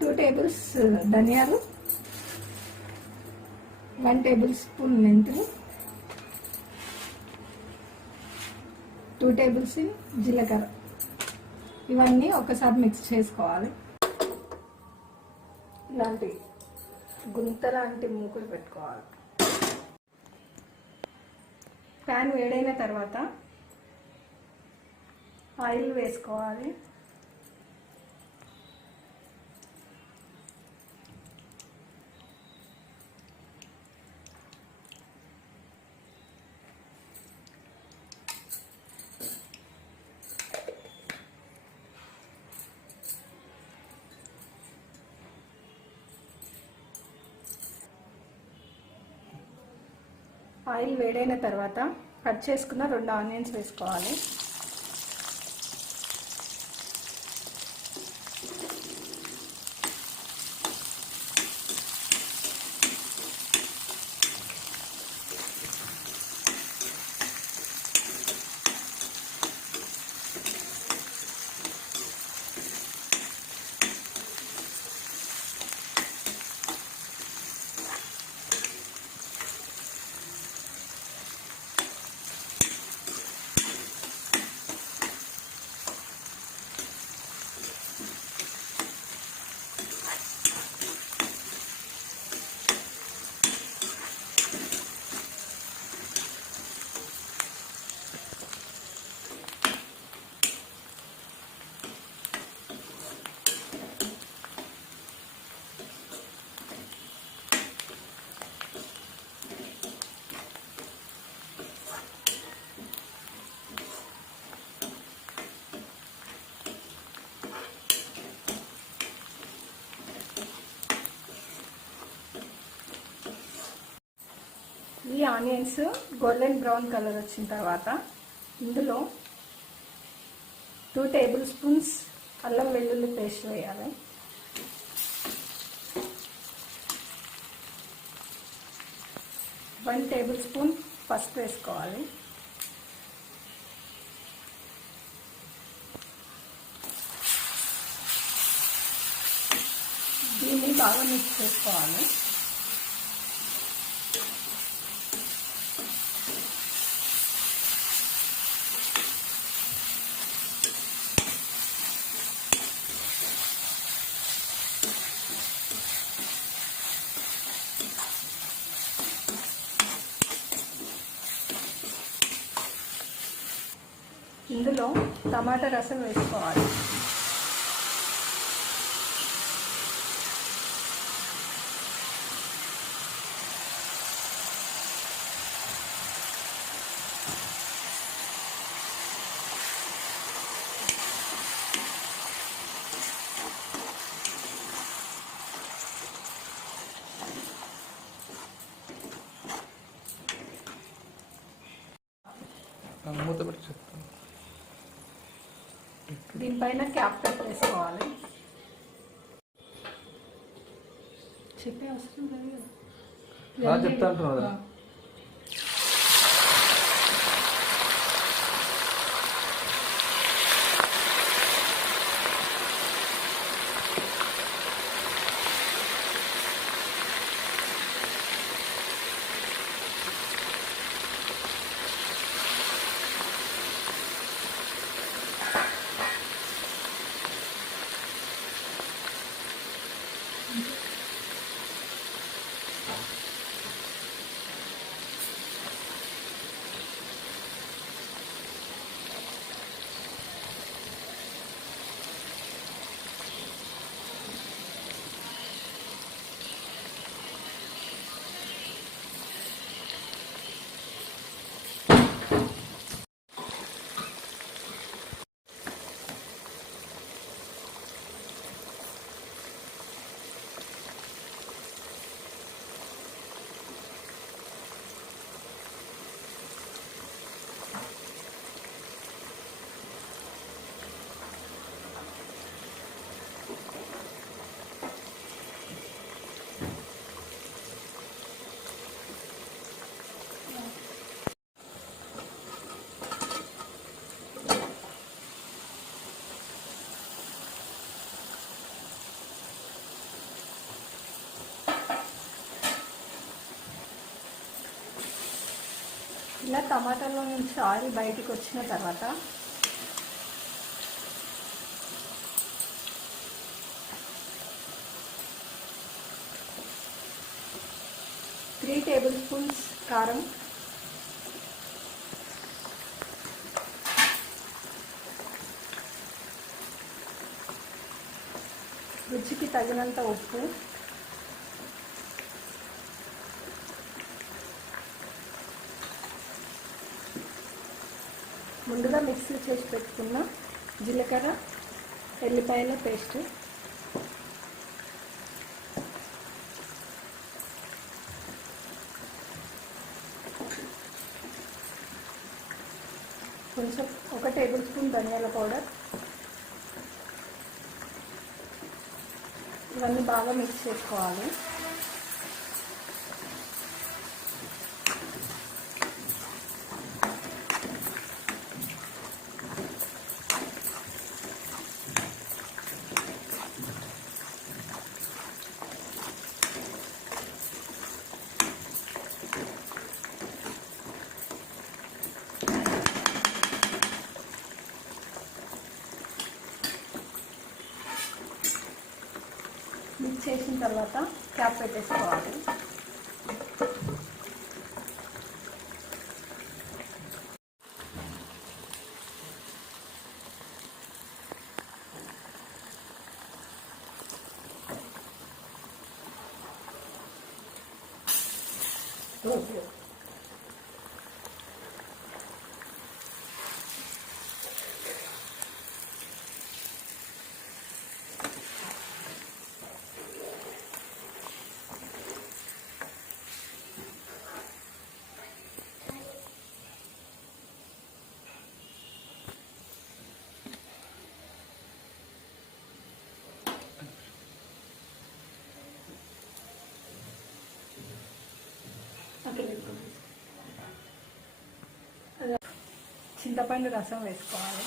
2 tables ధనియాలు, 1 టేబుల్ స్పూన్ మెంతులు, 2 టేబుల్ స్పూన్ జీలకర్ర. ఇవన్నీ ఒకసారి మిక్స్ చేసుకోవాలి. ఇలాంటి గుంత లాంటి మూకులు పెట్టుకోవాలి. ప్యాన్ వేడైన తర్వాత ఆయిల్ వేసుకోవాలి. ఆయిల్ వేడైన తర్వాత కట్ చేసుకున్న 2 ఆనియన్స్ వేసుకోవాలి. ఈ ఆనియన్స్ గోల్డెన్ బ్రౌన్ కలర్ వచ్చిన తర్వాత ఇందులో 2 టేబుల్ స్పూన్స్ అల్లం వెల్లుల్లి పేస్ట్ వేయాలి. వన్ టేబుల్ స్పూన్ పసుపు వేసుకోవాలి. దీన్ని బాగా మిక్స్ చేసుకోవాలి. ఇందులో టమాటా రసం వేసుకోవాలి. మూత పెట్టి చెప్తాను. దీనిపైన క్యాప్ వేసుకోవాలి. చెప్పే అవసరం లేదు కదా, చెప్తా అంటున్నావు కదా. ఇలా టమాటాలో నుంచి ఆయిల్ బయటికి వచ్చిన తర్వాత త్రీ టేబుల్ స్పూన్స్ కారం, రుచికి తగినంత ఉప్పు, ముందుగా మిక్సీ చేసి పెట్టుకున్న జీలకర్ర ఎల్లిపాయల పేస్ట్, కొంచెం 1 టేబుల్ స్పూన్ ధనియాల పౌడర్, ఇవన్నీ బాగా మిక్స్ చేసుకోవాలి. మిక్స్ చేసిన తర్వాత క్యాప్ పెట్టేసుకోవాలి. చింతపండు రసం వేసుకోవాలి.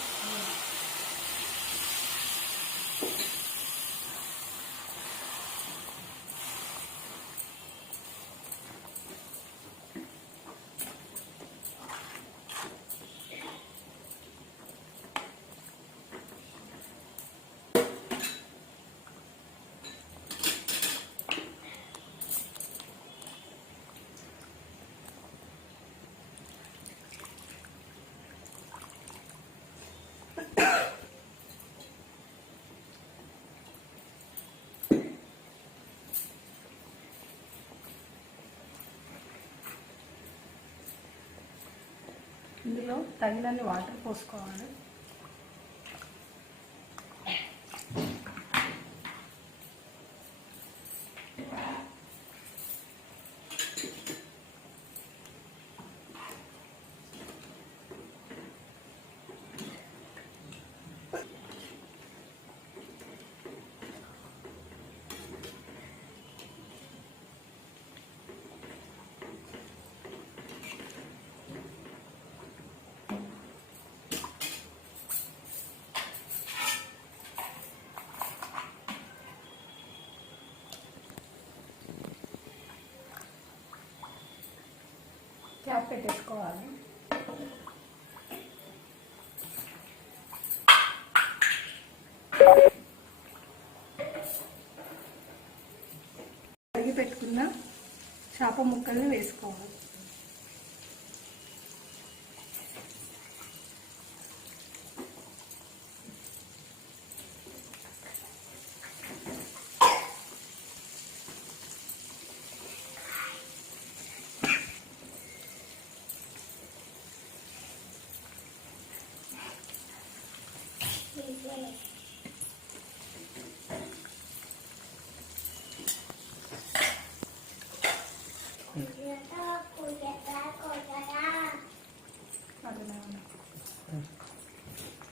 ఇందులో తగినన్ని వాటర్ పోసుకోవాలి. క్యాప్ పెట్టేసుకోవాలి. కడిగి పెట్టుకున్న చేప ముక్కల్ని వేసుకోవాలి.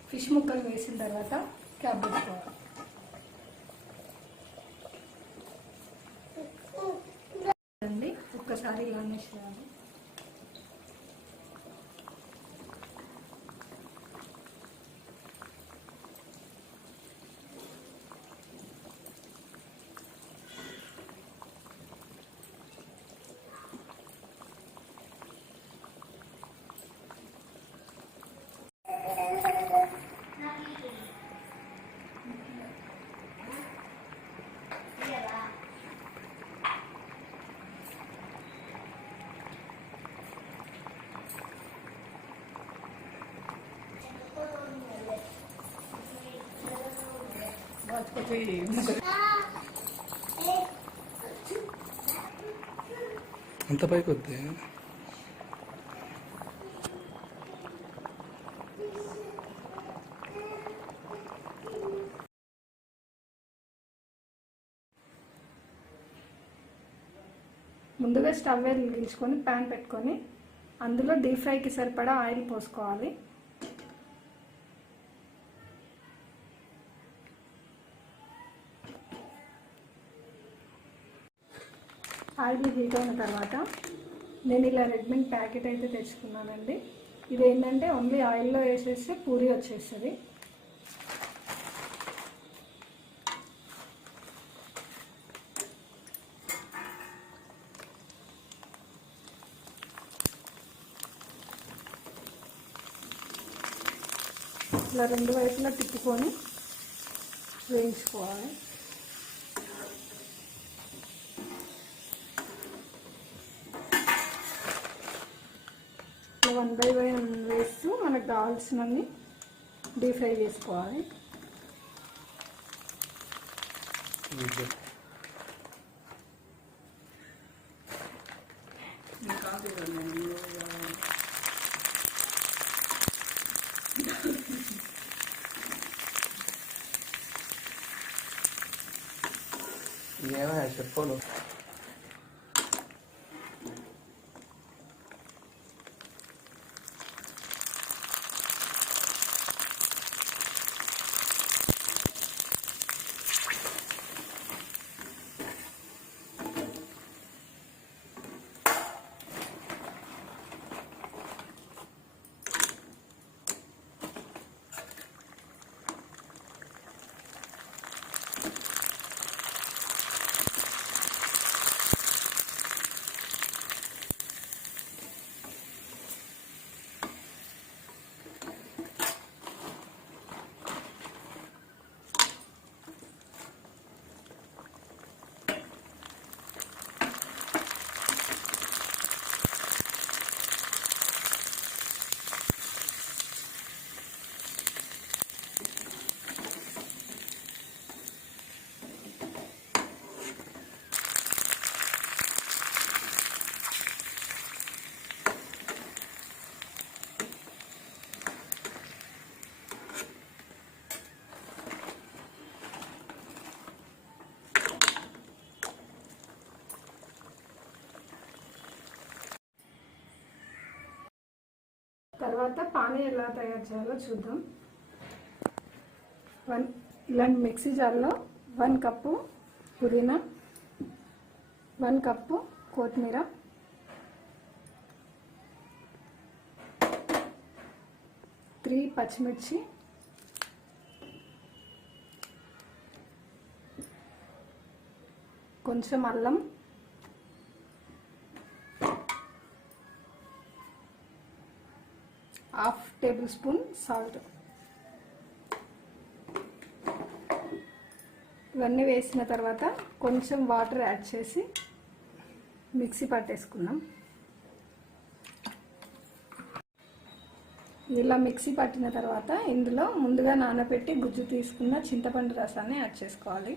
ఫిష్ ముక్కలు వేసిన తర్వాత క్యాప్ పెట్టుకోవాలి. ఒక్కసారి ఇలానే చేయాలి. కాకపోతే అంత పైకి వద్దే. ముందుగా స్టవ్ వెలిగించుకొని ప్యాన్ పెట్టుకొని అందులో డీప్ ఫ్రైకి సరిపడా ఆయిల్ పోసుకోవాలి. ఆయిల్ హీట్ అయిన తర్వాత నేను ఇలా రెడ్ మిల్క్ ప్యాకెట్ అయితే తెచ్చుకున్నానండి. ఇది ఏంటంటే ఓన్లీ ఆయిల్లో వేసేస్తే పూరి వచ్చేస్తుంది. ఇలా రెండు వైపులా తిప్పుకొని వేయించుకోవాలి. వన్ బై వన్ వేస్తూ మనకు కావాల్సినవి డీప్ ఫ్రై చేసుకోవాలి. ఏమో చెప్పను. తర్వాత పానీ ఎలా తయారు చేయాలో చూద్దాం. ఇలాంటి మిక్సీ జార్లో 1 కప్పు పుదీనా, 1 కప్పు కొత్తిమీర, 3 పచ్చిమిర్చి, కొంచెం అల్లం, హాఫ్ టేబుల్ స్పూన్ సాల్ట్. ఇవన్నీ వేసిన తర్వాత కొంచెం వాటర్ యాడ్ చేసి మిక్సీ పట్టేసుకుందాం. ఇలా మిక్సీ పట్టిన తర్వాత ఇందులో ముందుగా నానబెట్టి గుజ్జు తీసుకున్న చింతపండు రసాన్ని యాడ్ చేసుకోవాలి.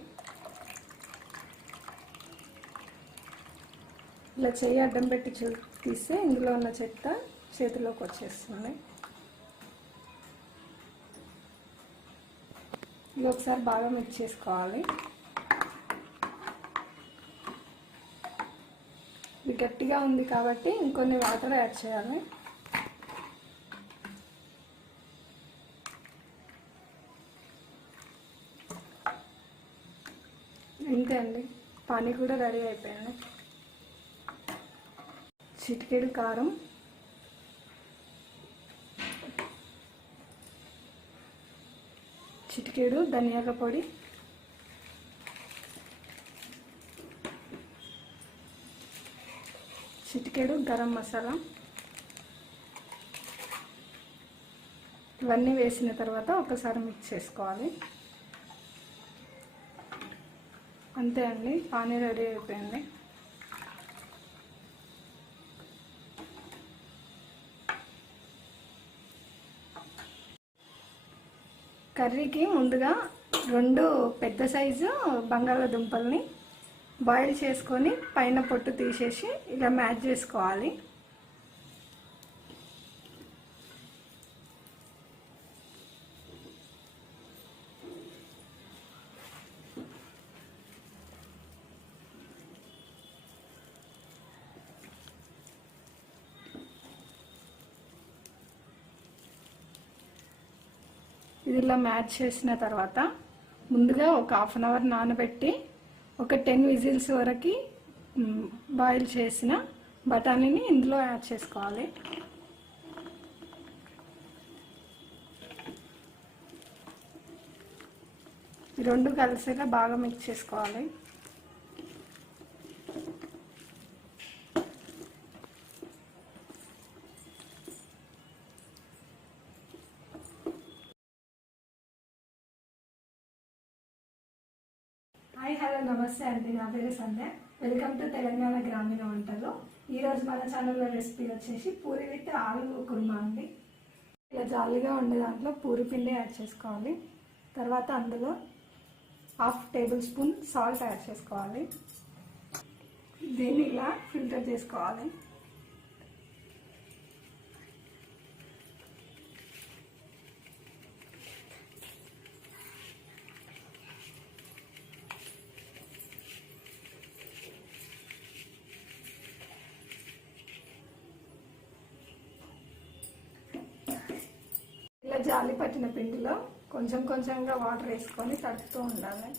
ఇలా చెయ్యి అడ్డం పెట్టి తీస్తే ఇందులో ఉన్న చెత్త చేతిలోకి వచ్చేస్తుంది. ఇది ఒకసారి బాగా మిక్స్ చేసుకోవాలి. ఇది గట్టిగా ఉంది కాబట్టి ఇంకొన్ని వాటర్ యాడ్ చేయాలి. ఇంతే అండి, పానీ కూడా రెడీ అయిపోయింది. చిటికెడు కారం, చిటికెడు ధనియాల పొడి, చిటికెడు గరం మసాలా. ఇవన్నీ వేసిన తర్వాత ఒకసారి మిక్స్ చేసుకోవాలి. అంతే అండి, పానీ రెడీ అయిపోయింది. కర్రీకి ముందుగా 2 పెద్ద సైజు బంగాళాదుంపల్ని బాయిల్ చేసుకొని పైన పొట్టు తీసేసి ఇలా మ్యాష్ చేసుకోవాలి. ఇది ఇలా మ్యాచ్ చేసిన తర్వాత ముందుగా ఒక 1/2 అవర్ నానబెట్టి ఒక 10 విజిల్స్ వరకు బాయిల్ చేసిన బఠానీని ఇందులో యాడ్ చేసుకోవాలి. ఈ 2 కలిసేలా బాగా మిక్స్ చేసుకోవాలి. హాయ్ హలో నమస్తే అండి, నా పేరు సంధ్య. వెల్కమ్ టు తెలంగాణ గ్రామీణ వంటలు. ఈరోజు మన ఛానల్లో రెసిపీ వచ్చేసి పూరి విత్ ఆలు కుర్మా అండి. ఇలా జాలీగా ఉండే దాంట్లో పూరి పిండి యాడ్ చేసుకోవాలి. తర్వాత అందులో 1/2 టేబుల్ స్పూన్ సాల్ట్ యాడ్ చేసుకోవాలి. దీన్ని ఇలా ఫిల్టర్ చేసుకోవాలి. ఇలా జాలి పట్టిన పిండిలో కొంచెం కొంచెంగా వాటర్ వేసుకొని తడుపుతూ ఉండాలి.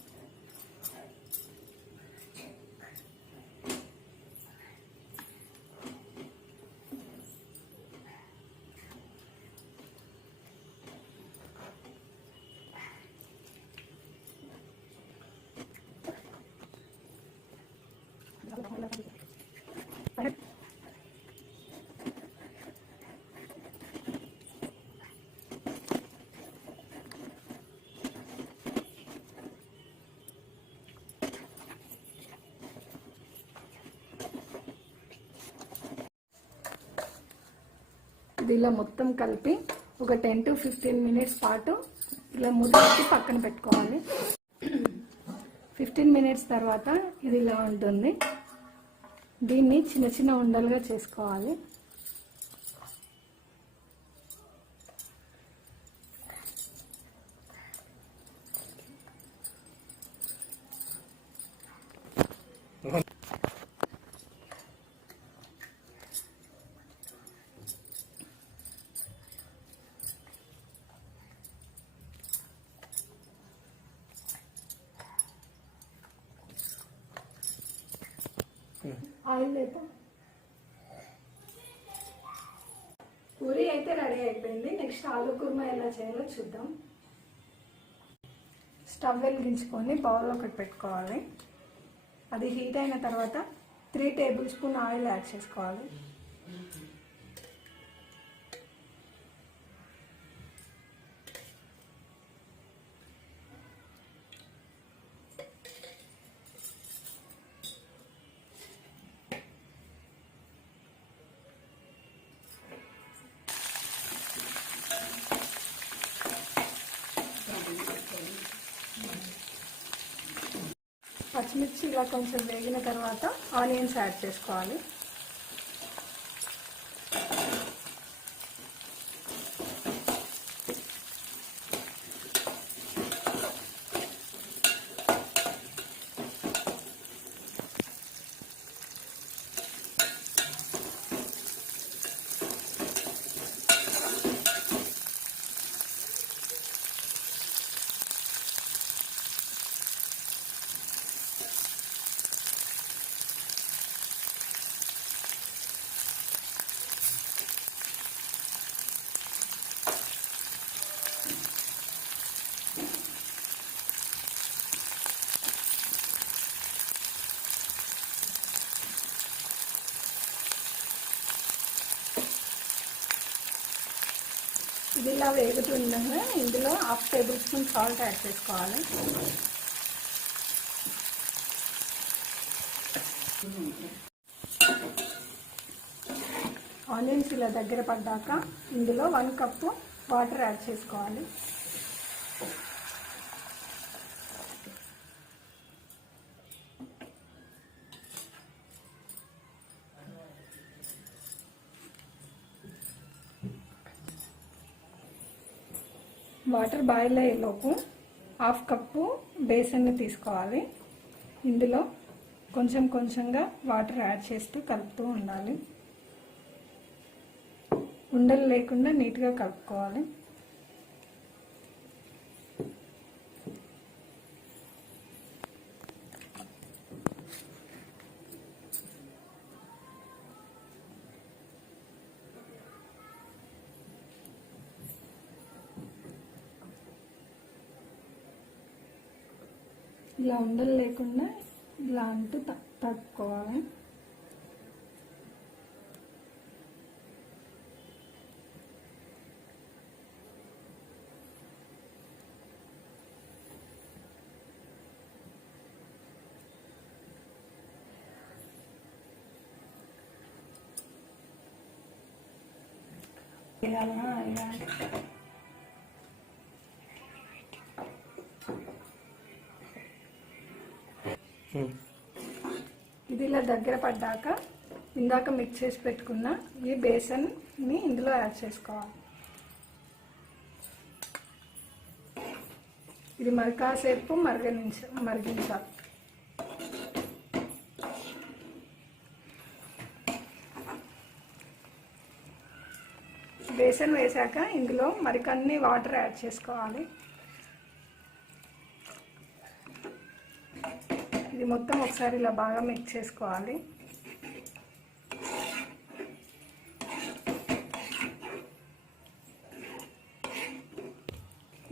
ఇది ఇలా మొత్తం కలిపి ఒక 10 to 15 మినిట్స్ పాటు ఇలా మూత పెట్టి పక్కన పెట్టుకోవాలి. 15 మినిట్స్ తర్వాత ఇది ఇలా ఉంటుంది. దీన్ని చిన్న చిన్న ఉండలుగా చేసుకోవాలి. ఆయిల్ లేపా. పూరి అయితే రెడీ అయిపోయింది. నెక్స్ట్ ఆలు కుర్మా ఎలా చేయాలో చూద్దాం. స్టవ్ వెలిగించుకొని బౌల్ ఒకటి పెట్టుకోవాలి. అది హీట్ అయిన తర్వాత 3 టేబుల్ స్పూన్ ఆయిల్ యాడ్ చేసుకోవాలి. పచ్చిమిర్చి ఇలా కొంచెం వేగిన తర్వాత ఆనియన్స్ యాడ్ చేసుకోవాలి. ఇది ఇలా వేగుతుండగా ఇందులో 1/2 టేబుల్ స్పూన్ సాల్ట్ యాడ్ చేసుకోవాలి. ఆనియన్స్ ఇలా దగ్గర పడ్డాక ఇందులో 1 కప్పు వాటర్ యాడ్ చేసుకోవాలి. వాటర్ బాయిల్ అయ్యేలోపు 1/2 కప్పు బేసన్ని తీసుకోవాలి. ఇందులో కొంచెం కొంచెంగా వాటర్ యాడ్ చేస్తూ కలుపుతూ ఉండాలి. ఉండలు లేకుండా నీట్గా కలుపుకోవాలి. ఇలా ఉండలు లేకుండా ఇలా అంటూ తడుపుకోవాలి. ఇలా ఇది ఇలా దగ్గర పడ్డాక ఇందాక మిక్స్ చేసి పెట్టుకున్న ఈ బేసన్ని ఇందులో యాడ్ చేసుకోవాలి. ఇది మరి కాసేపు మరిగించాలి. బేసన్ వేసాక ఇందులో మరికన్ని వాటర్ యాడ్ చేసుకోవాలి. ఇది మొత్తం ఒకసారి ఇలా బాగా మిక్స్ చేసుకోవాలి.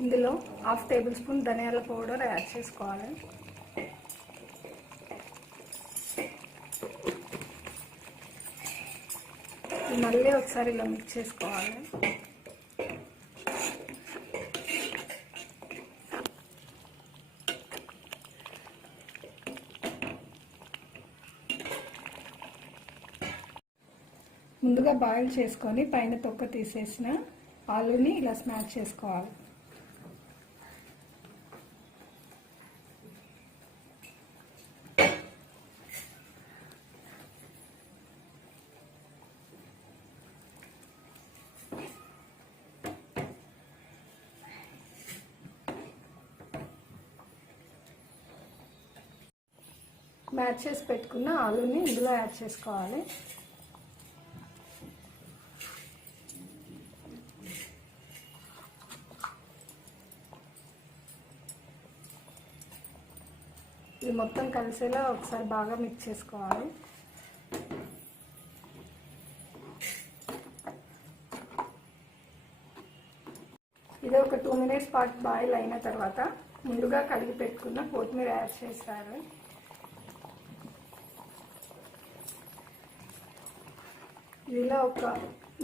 ఇందులో 1/2 టేబుల్ స్పూన్ ధనియాల పౌడర్ యాడ్ చేసుకోవాలి. మళ్ళీ ఒకసారి ఇలా మిక్స్ చేసుకోవాలి. ముందుగా బాయిల్ చేసుకొని పైన తొక్క తీసేసిన ఆలుని ఇలా స్మాష్ చేసుకోవాలి. మ్యాచ్ చేసి పెట్టుకున్న ఆలుని ఇందులో యాడ్ చేసుకోవాలి. ఇది మొత్తం కలిసేలా ఒకసారి బాగా మిక్స్ చేసుకోవాలి. ఇది ఒక 2 మినిట్స్ పాటు బాయిల్ అయిన తర్వాత ముందుగా కడిగి పెట్టుకున్న కొత్తిమీర యాడ్ చేస్తారు. ఇలా ఒక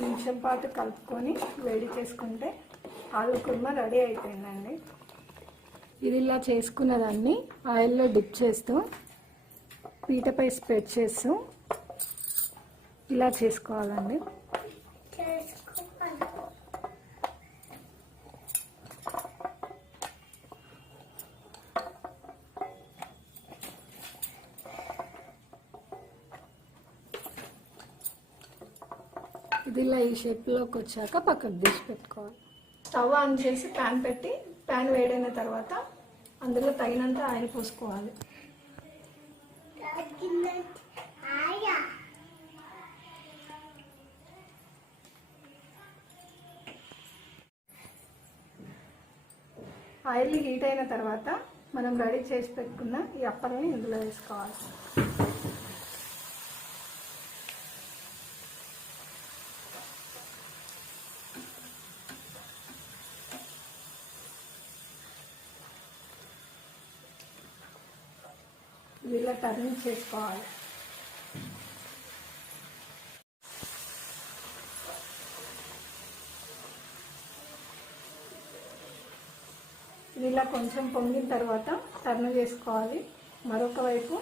నిమిషం పాటు కలుపుకొని వేడి చేసుకుంటే ఆలు కుర్మా రెడీ అయిపోయిందండి. ఇది ఇలా చేసుకున్న దాన్ని ఆయిల్లో డిప్ చేస్తూ పీటపై స్ప్రెడ్ చేస్తూ ఇలా చేసుకోవాలండి. ఇది ఇలా ఈ షేప్లోకి వచ్చాక పక్కకు తీసి పెట్టుకోవాలి. స్టవ్ ఆన్ చేసి ప్యాన్ పెట్టి ప్యాన్ వేడైన తర్వాత అందులో తగినంత ఆయిల్ పోసుకోవాలి. ఆయిల్ హీట్ అయిన తర్వాత మనం రెడీ చేసి పెట్టుకున్న ఈ అప్పల్ని ఇందులో వేసుకోవాలి. ఇలా టర్న్ చేసుకోవాలి. ఇలా కొంచెం పొంగిన తర్వాత టర్న్ చేసుకోవాలి. మరొక వైపు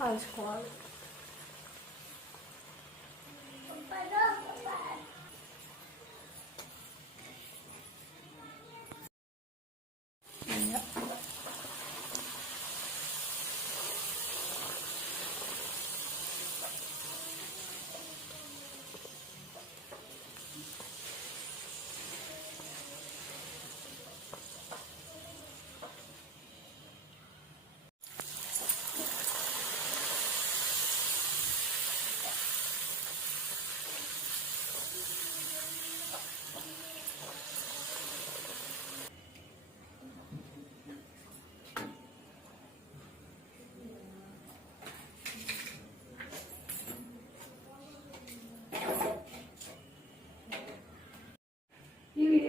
కాల్చుకోవాలి.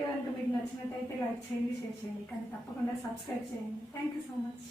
కనుక మీకు నచ్చినట్టయితే లైక్ చేయండి, షేర్ చేయండి, కానీ తప్పకుండా సబ్స్క్రైబ్ చేయండి. Thank you so much.